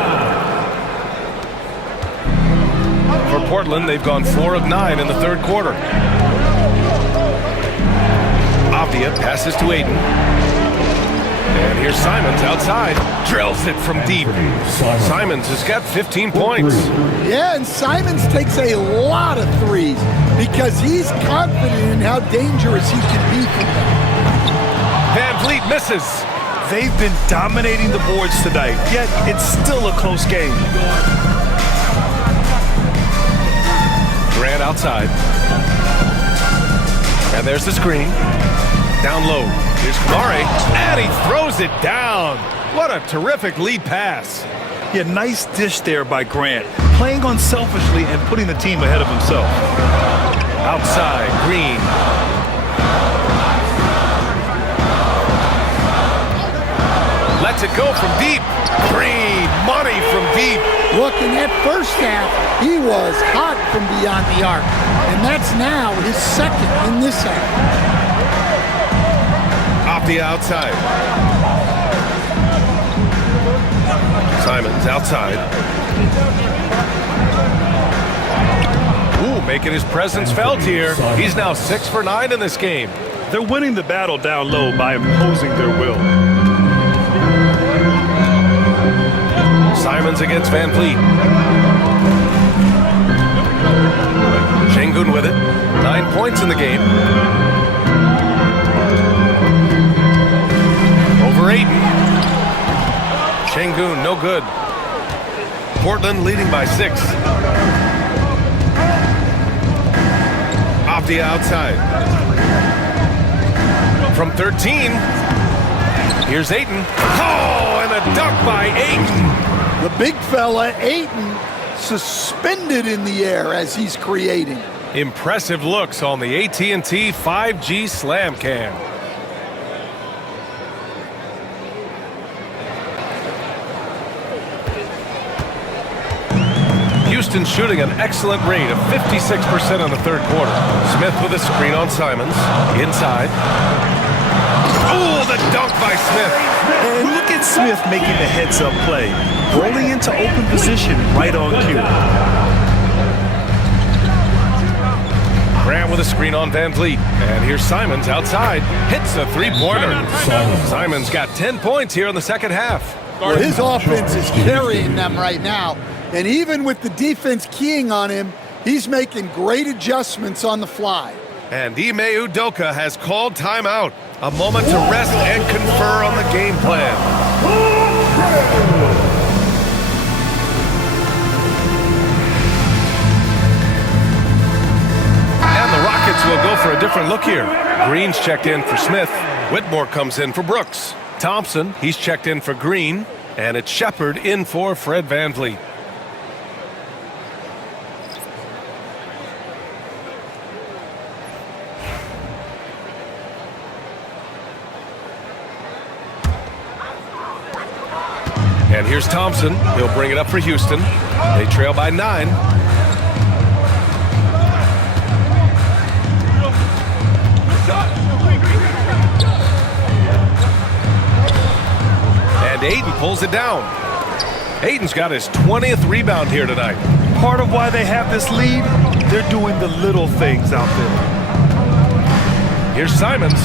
For Portland, they've gone 4 of 9 in the third quarter. Avdia passes to Ayton. And here's Simons outside. Drills it from deep. Simons has got 15 points. Yeah, and Simons takes a lot of threes because he's confident in how dangerous he can be from them. Van Vliet misses. They've been dominating the boards tonight, yet it's still a close game. Grant outside. And there's the screen. Down low. Here's Kamari. And he throws it down. What a terrific lead pass. Yeah, nice dish there by Grant. Playing unselfishly and putting the team ahead of himself. Outside, Green. Lets it go from deep. Green, money from deep. Look, in that first half, he was hot from beyond the arc. And that's now his second in this half. Off the outside. Simons outside. Ooh, making his presence felt here. He's now 6 for 9 in this game. They're winning the battle down low by imposing their will. Simons against Van Vliet. Şengün with it. 9 points in the game. Over Ayton. Şengün, no good. Portland leading by 6. Off the outside. From 13. Here's Ayton. Oh, and a dunk by Ayton. The big fella, Ayton, suspended in the air as he's creating. Impressive looks on the AT&T 5G Slam Cam. Houston shooting an excellent rate of 56% in the third quarter. Smith with a screen on Simons. Inside. Oh, the dunk by Smith. And look at Smith making the heads-up play. Rolling into open position right on cue. Grant with a screen on Van Vliet. And here's Simons outside. Hits a three-pointer. Simons got 10 points here in the second half. Well, his offense is carrying them right now. And even with the defense keying on him, he's making great adjustments on the fly. And Ime Udoka has called timeout. A moment to rest and confer on the game plan. And the Rockets will go for a different look here. Green's checked in for Smith. Whitmore comes in for Brooks. Thompson, he's checked in for Green. And it's Shepard in for Fred Van Vliet. And here's Thompson. He'll bring it up for Houston. They trail by 9. And Ayton pulls it down. Ayton's got his 20th rebound here tonight. Part of why they have this lead, they're doing the little things out there. Here's Simons.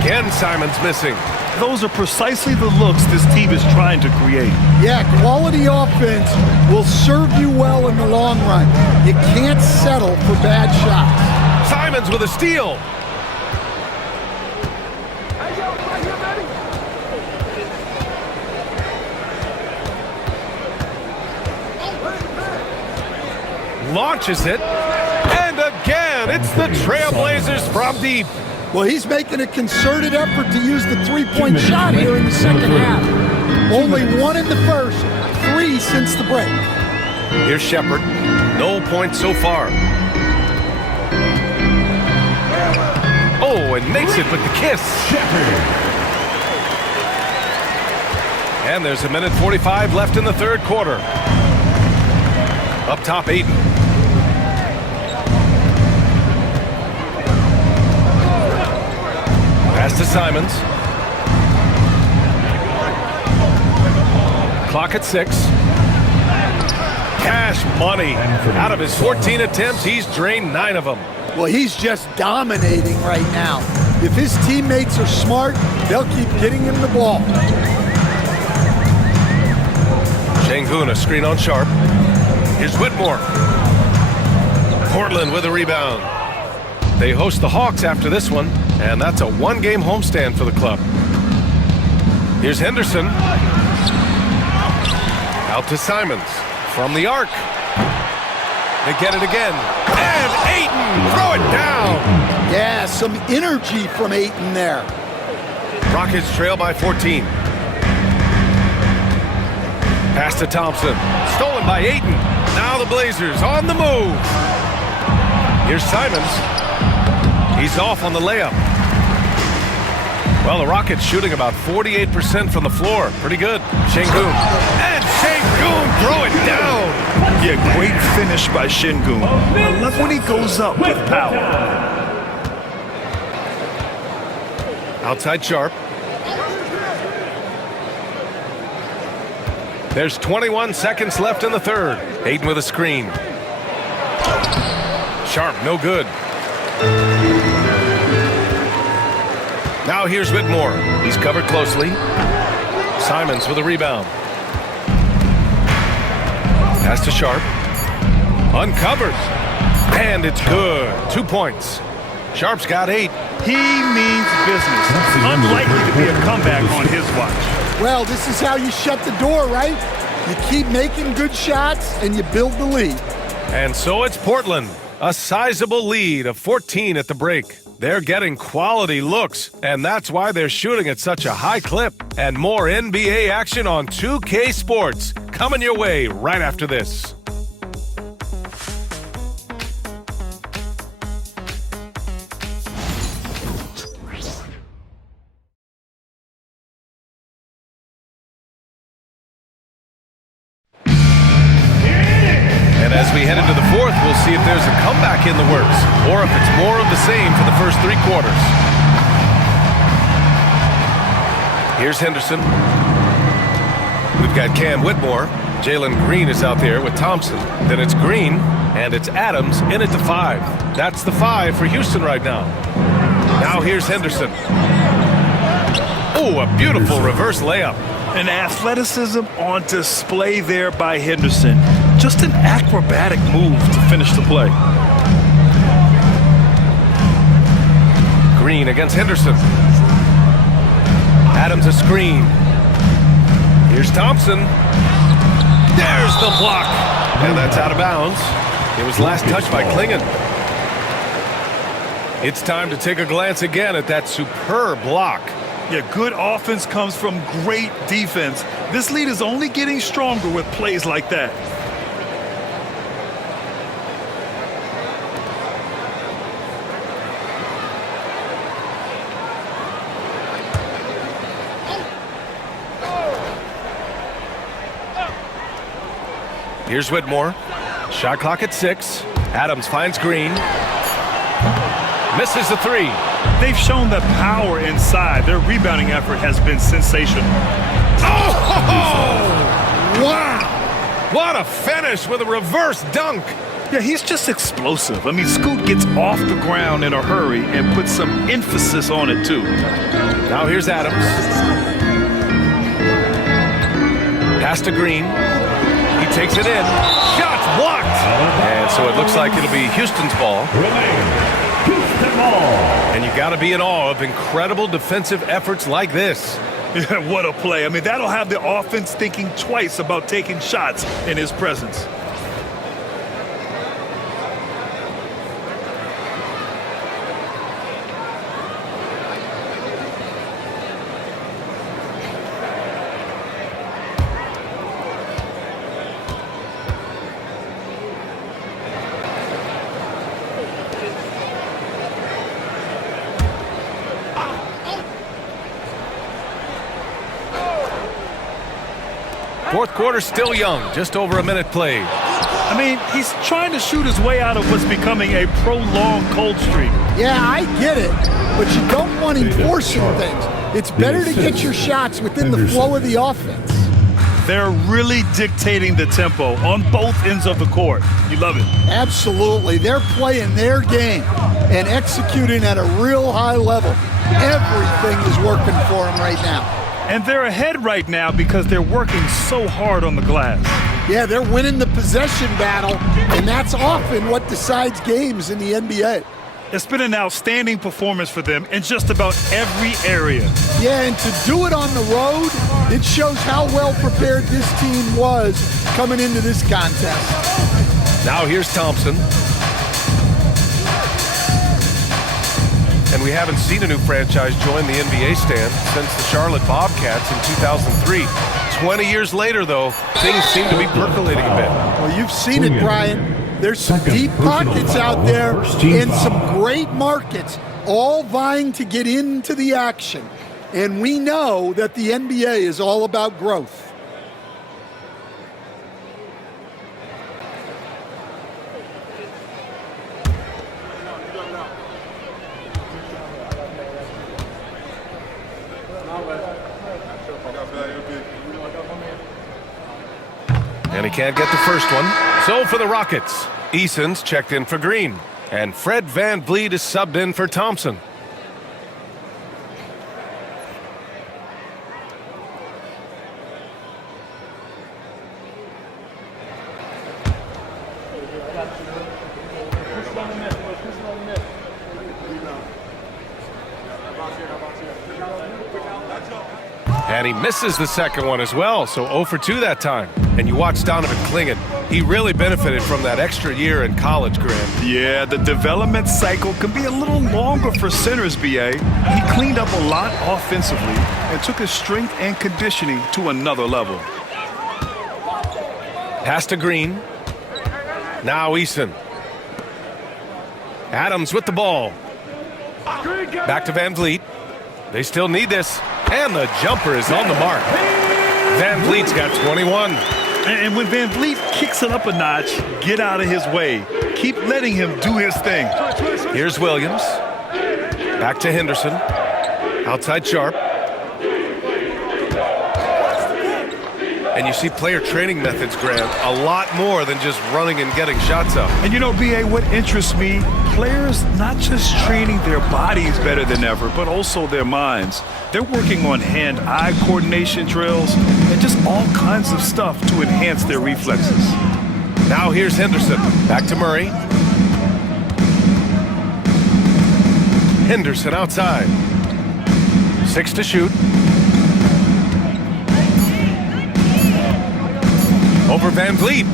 Again, Simons missing. Those are precisely the looks this team is trying to create. Yeah, quality offense will serve you well in the long run. You can't settle for bad shots. Simons with a steal. Launches it. And again, it's the Trailblazers from deep. Well, he's making a concerted effort to use the three-point shot here in the second half. Only 1 in the first, 3 maybe since the break. Here's Shepard. No points so far. Oh, and makes it with the kiss. And there's a minute 45 left in the third quarter. Up top, Ayton. Pass to Simons. Clock at 6. Cash money. Out of his 14 attempts, he's drained 9 of them. Well, he's just dominating right now. If his teammates are smart, they'll keep getting him the ball. Şengün, a screen on Sharp. Here's Whitmore. Portland with a rebound. They host the Hawks after this one, and that's a one-game homestand for the club. Here's Henderson. Out to Simons from the arc. They get it again. And Ayton, throw it down. Yeah, some energy from Ayton there. Rockets trail by 14. Pass to Thompson. Stolen by Ayton. Now the Blazers on the move. Here's Simons. He's off on the layup. Well, the Rockets shooting about 48% from the floor. Pretty good. Şengün. And Şengün, throw it down. Yeah, great finish by Şengün. I love when he goes up with power. Outside Sharp. There's 21 seconds left in the third. Ayton with a screen. Sharp, no good. Now here's Whitmore. He's covered closely. Simons with a rebound. Pass to Sharp. Uncovered. And it's good. 2 points. Sharp's got 8. He means business. Unlikely to be a comeback on his watch. Well, this is how you shut the door, right? You keep making good shots and you build the lead. And so it's Portland. A sizable lead of 14 at the break. They're getting quality looks, and that's why they're shooting at such a high clip. And more NBA action on 2K Sports coming your way right after this. And as we head into the fourth, we'll see if there's a comeback in the works or if it's more of the same for the first 3 quarters. Here's Henderson. We've got Cam Whitmore. Jalen Green is out there with Thompson. Then it's Green, and it's Adams in at the 5. That's the 5 for Houston right now. Now here's Henderson. Oh, a beautiful reverse layup. An athleticism on display there by Henderson. Just an acrobatic move to finish the play. Green against Henderson. Adams a screen. Here's Thompson. There's the block. And that's out of bounds. It was last touched by Klingon. It's time to take a glance again at that superb block. Yeah, good offense comes from great defense. This lead is only getting stronger with plays like that. Here's Whitmore. Shot clock at 6. Adams finds Green. Misses the 3. They've shown the power inside. Their rebounding effort has been sensational. Oh! Wow! What a finish with a reverse dunk. Yeah, he's just explosive. I mean, Scoot gets off the ground in a hurry and puts some emphasis on it, too. Now here's Adams. Pass to Green. He takes it in. Shots blocked. And so it looks like it'll be Houston's ball. And you got to be in awe of incredible defensive efforts like this. Yeah, what a play. I mean, that'll have the offense thinking twice about taking shots in his presence. Fourth quarter still young, just over a minute played. I mean, he's trying to shoot his way out of what's becoming a prolonged cold streak. Yeah, I get it, but you don't want him forcing things. It's better to get your shots within the flow of the offense. They're really dictating the tempo on both ends of the court. You love it. Absolutely. They're playing their game and executing at a real high level. Everything is working for them right now. And they're ahead right now because they're working so hard on the glass. Yeah, they're winning the possession battle, and that's often what decides games in the NBA. It's been an outstanding performance for them in just about every area. Yeah, and to do it on the road, it shows how well prepared this team was coming into this contest. Now here's Thompson. And we haven't seen a new franchise join the NBA stand since the Charlotte Bobcats in 2003. 20 years later, though, things seem to be percolating a bit. Well, you've seen it, Brian. There's some deep pockets out there and some great markets, all vying to get into the action. And we know that the NBA is all about growth. And he can't get the first one. So for the Rockets, Eason's checked in for Green. And Fred VanVleet is subbed in for Thompson. And he misses the second one as well, so 0 for 2 that time. And you watch Donovan Clingan. He really benefited from that extra year in college, Graham. Yeah, the development cycle can be a little longer for centers, BA. He cleaned up a lot offensively and took his strength and conditioning to another level. Pass to Green. Now Eason. Adams with the ball. Back to VanVleet. They still need this. And the jumper is on the mark. VanVleet's got 21. And when VanVleet kicks it up a notch, get out of his way. Keep letting him do his thing. Here's Williams. Back to Henderson. Outside Sharp. And you see player training methods, Graham, a lot more than just running and getting shots up. And you know, BA, what interests me, players not just training their bodies better than ever, but also their minds. They're working on hand-eye coordination drills and just all kinds of stuff to enhance their reflexes. Now here's Henderson. Back to Murray. Henderson outside. 6 to shoot. Over VanVleet.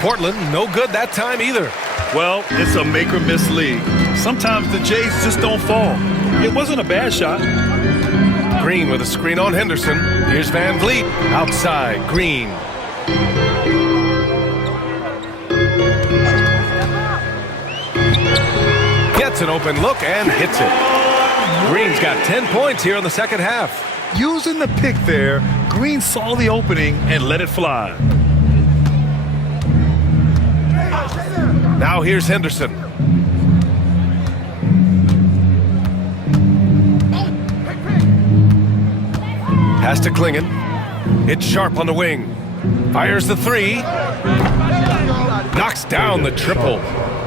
Portland, no good that time either. Well, it's a make-or-miss league. Sometimes the Jays just don't fall. It wasn't a bad shot. Green with a screen on Henderson. Here's VanVleet. Outside, Green. Gets an open look and hits it. Green's got 10 points here in the second half. Using the pick there, Green saw the opening and let it fly. Now here's Henderson. Pass to Clingan. It's Sharp on the wing. Fires the 3. Knocks down the triple.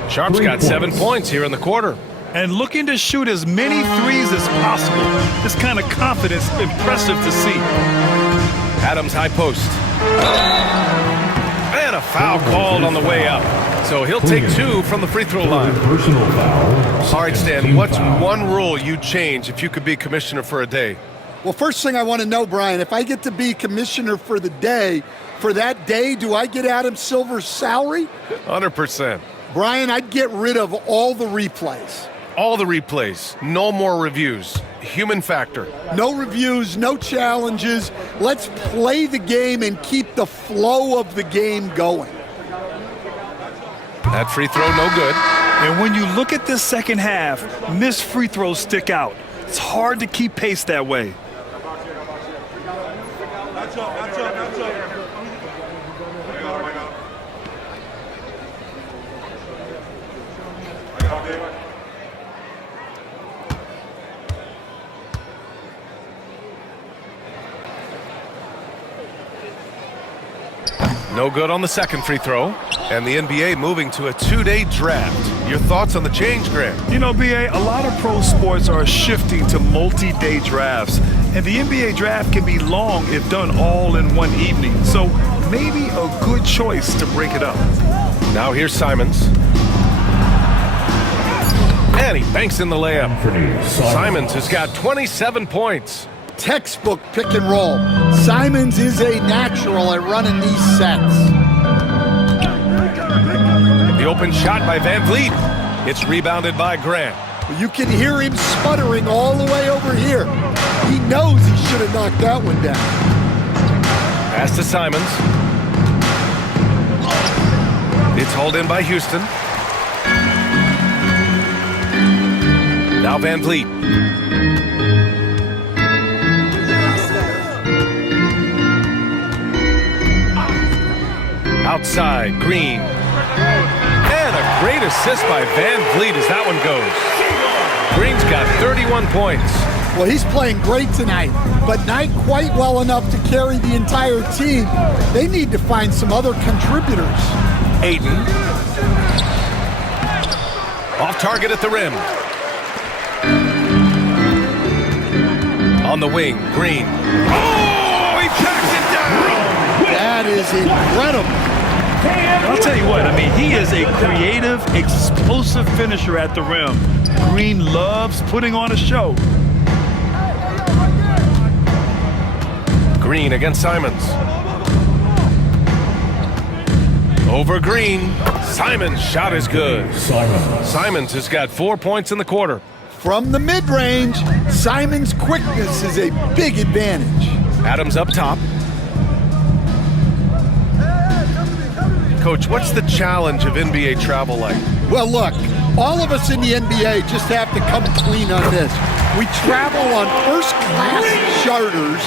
Sharp's got 7 points here in the quarter. And looking to shoot as many threes as possible. This kind of confidence, impressive to see. Adams high post. And a foul called on the way up. So he'll take 2 from the free throw line. Personal foul. All right, Stan, what's one rule you'd change if you could be commissioner for a day? Well, first thing I want to know, Brian, if I get to be commissioner for the day, for that day, do I get Adam Silver's salary? 100%. Brian, I'd get rid of all the replays. All the replays, no more reviews. Human factor. No reviews, no challenges. Let's play the game and keep the flow of the game going. That free throw, no good. And when you look at this second half, missed free throws stick out. It's hard to keep pace that way. No good on the second free throw. And the NBA moving to a 2-day draft. Your thoughts on the change, Grant? You know, BA, a lot of pro sports are shifting to multi-day drafts. And the NBA draft can be long if done all in one evening. So maybe a good choice to break it up. Now here's Simons. And he banks in the layup. Simons has got 27 points. Textbook pick and roll. Simons is a natural at running these sets. The open shot by Van Vliet. It's rebounded by Grant. You can hear him sputtering all the way over here. He knows he should have knocked that one down. Pass to Simons. It's hauled in by Houston. Now Van Vliet. Outside, Green. And a great assist by Van Vliet as that one goes. Green's got 31 points. Well, he's playing great tonight, but not quite well enough to carry the entire team. They need to find some other contributors. Ayton. Off target at the rim. On the wing, Green. Oh, he tracks it down! That is incredible. I'll tell you what, I mean, he is a creative, explosive finisher at the rim. Green loves putting on a show. Green against Simons. Over Green. Simons' shot is good. Simons has got 4 points in the quarter. From the mid-range, Simons' quickness is a big advantage. Adams up top. Coach, what's the challenge of NBA travel like? Well, look, all of us in the NBA just have to come clean on this. We travel on first-class charters.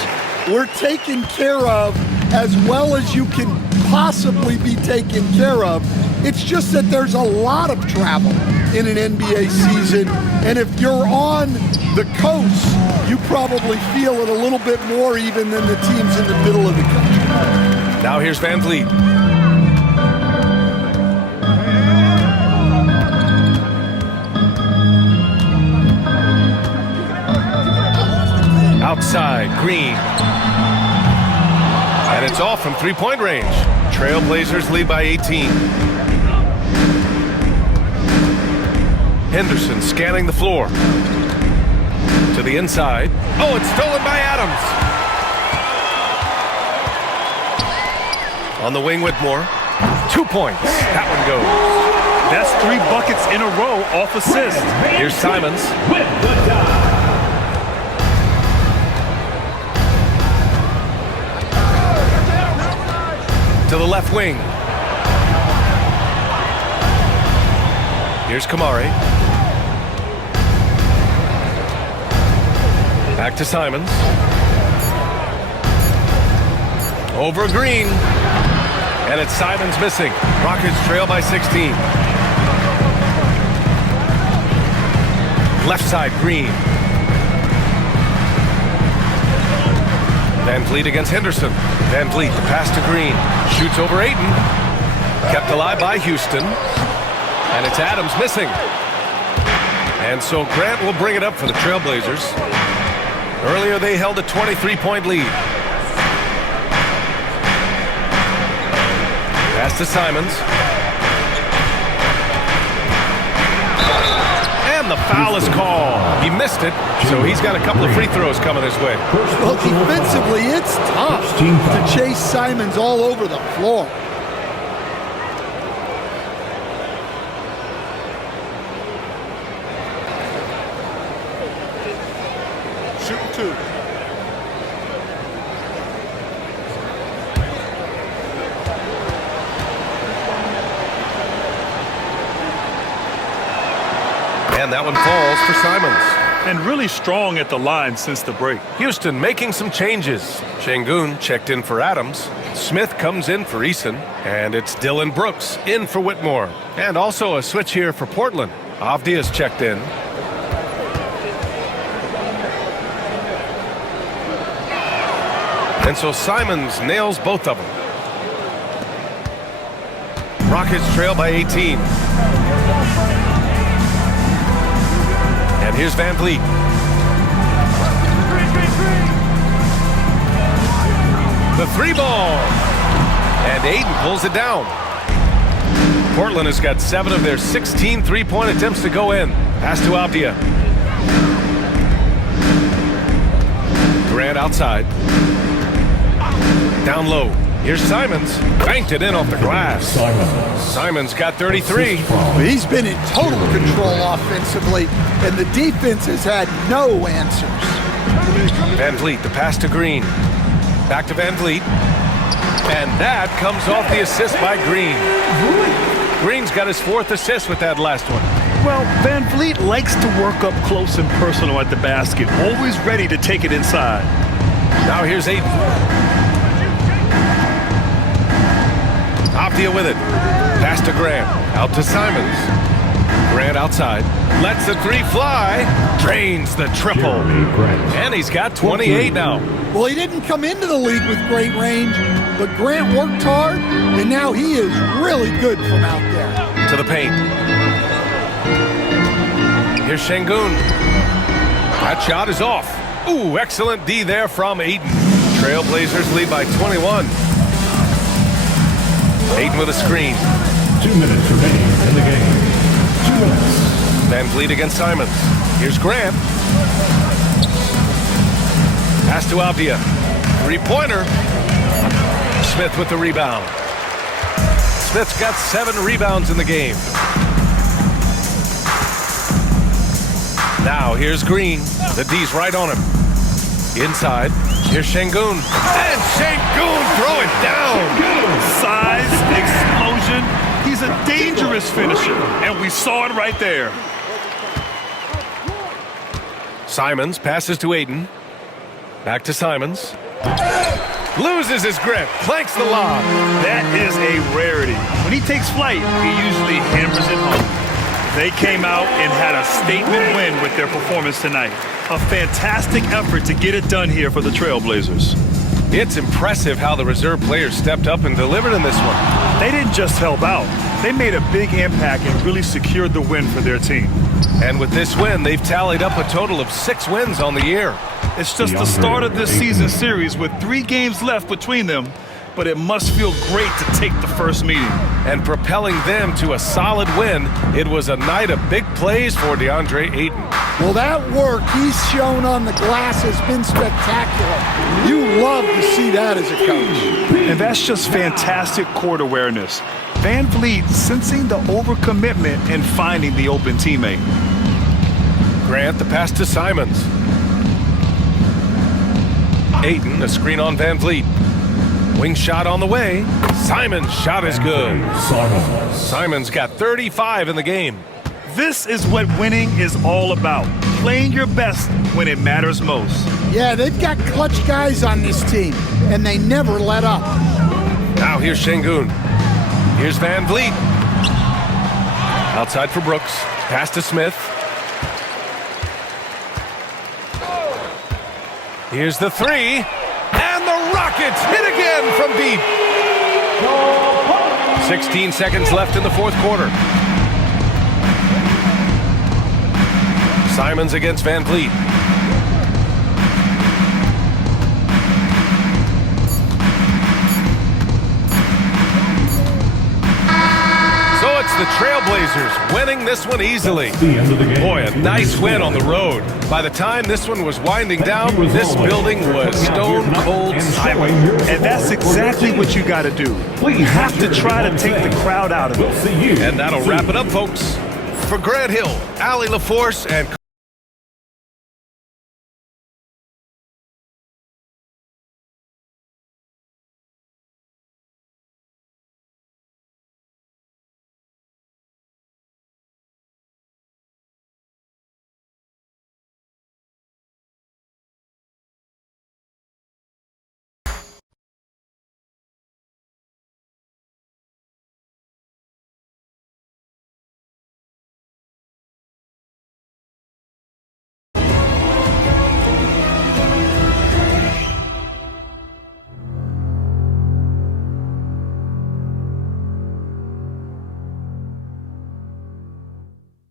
We're taken care of as well as you can possibly be taken care of. It's just that there's a lot of travel in an NBA season, and if you're on the coast, you probably feel it a little bit more even than the teams in the middle of the country. Now here's Van Vliet. Outside, Green. And it's off from three-point range. Trailblazers lead by 18. Henderson scanning the floor. To the inside. Oh, it's stolen by Adams. On the wing, Whitmore. 2 points. That one goes. That's 3 buckets in a row off assist. Here's Simons. To the left wing. Here's Kamari. Back to Simons. Over Green. And it's Simons missing. Rockets trail by 16. Left side, Green. Van Vliet against Henderson. Van Vliet, the pass to Green. Shoots over Ayton. Kept alive by Houston. And it's Adams missing. And so Grant will bring it up for the Trailblazers. Earlier they held a 23-point lead. Pass to Simons. And the foul is called. He missed it, so he's got a couple of free throws coming his way. Well, defensively, it's tough to chase Simons all over the floor. Shooting 2. And that one falls for Simons. And really strong at the line since the break. Houston making some changes. Şengün checked in for Adams. Smith comes in for Eason. And it's Dylan Brooks in for Whitmore. And also a switch here for Portland. Avdia's checked in. And so Simons nails both of them. Rockets trail by 18. And here's Van Vliet. The three ball. And Ayton pulls it down. Portland has got 7 of their 16 three-point attempts to go in. Pass to Avdia. Grant outside. Down low. Here's Simons. Banked it in off the glass. Simons got 33. He's been in total control offensively, and the defense has had no answers. Van Vliet, the pass to Green. Back to Van Vliet. And that comes off the assist by Green. Green's got his 4th assist with that last one. Well, Van Vliet likes to work up close and personal at the basket, always ready to take it inside. Now here's Ayton. Avdia with it. Pass to Grant. Out to Simons. Grant outside. Lets the 3 fly. Drains the triple. And he's got 28 now. Well, he didn't come into the league with great range, but Grant worked hard, and now he is really good from out there. To the paint. Here's Şengün. That shot is off. Ooh, excellent D there from Ayton. Trailblazers lead by 21. Ayton with a screen. 2 minutes remaining in the game. 2 minutes. Van Vliet against Simons. Here's Grant. Pass to Avdia. 3-pointer. Smith with the rebound. Smith's got 7 rebounds in the game. Now here's Green. The D's right on him. Inside. Here's Şengün. And Şengün throw it down. Size, explosion. He's a dangerous finisher, and we saw it right there. Simons passes to Ayton. Back to Simons. Loses his grip. Planks the lob. That is a rarity. When he takes flight, he usually hammers it home. They came out and had a statement win with their performance tonight. A fantastic effort to get it done here for the Trailblazers. It's impressive how the reserve players stepped up and delivered in this one. They didn't just help out. They made a big impact and really secured the win for their team. And with this win, they've tallied up a total of 6 wins on the year. It's just the start of this season series with 3 games left between them, but it must feel great to take the first meeting. And propelling them to a solid win, it was a night of big plays for DeAndre Ayton. Well, that work he's shown on the glass has been spectacular. You love to see that as a coach. And that's just fantastic court awareness. Van Vliet sensing the overcommitment and finding the open teammate. Grant, the pass to Simons. Ayton, a screen on Van Vliet. Wing shot on the way. Simons' shot is good. Simons got 35 in the game. This is what winning is all about. Playing your best when it matters most. Yeah, they've got clutch guys on this team, and they never let up. Now here's Şengün. Here's Van Vliet. Outside for Brooks. Pass to Smith. Here's the 3. And the Rockets hit again from deep. 16 seconds left in the 4th quarter. Simons against Van Vliet. So it's the Trailblazers winning this one easily. Boy, a nice win on the road. By the time this one was winding down, this building was stone cold silent. And that's exactly what you got to do. You have to try to take the crowd out of it. And that'll wrap it up, folks. For Grant Hill, Allie LaForce, and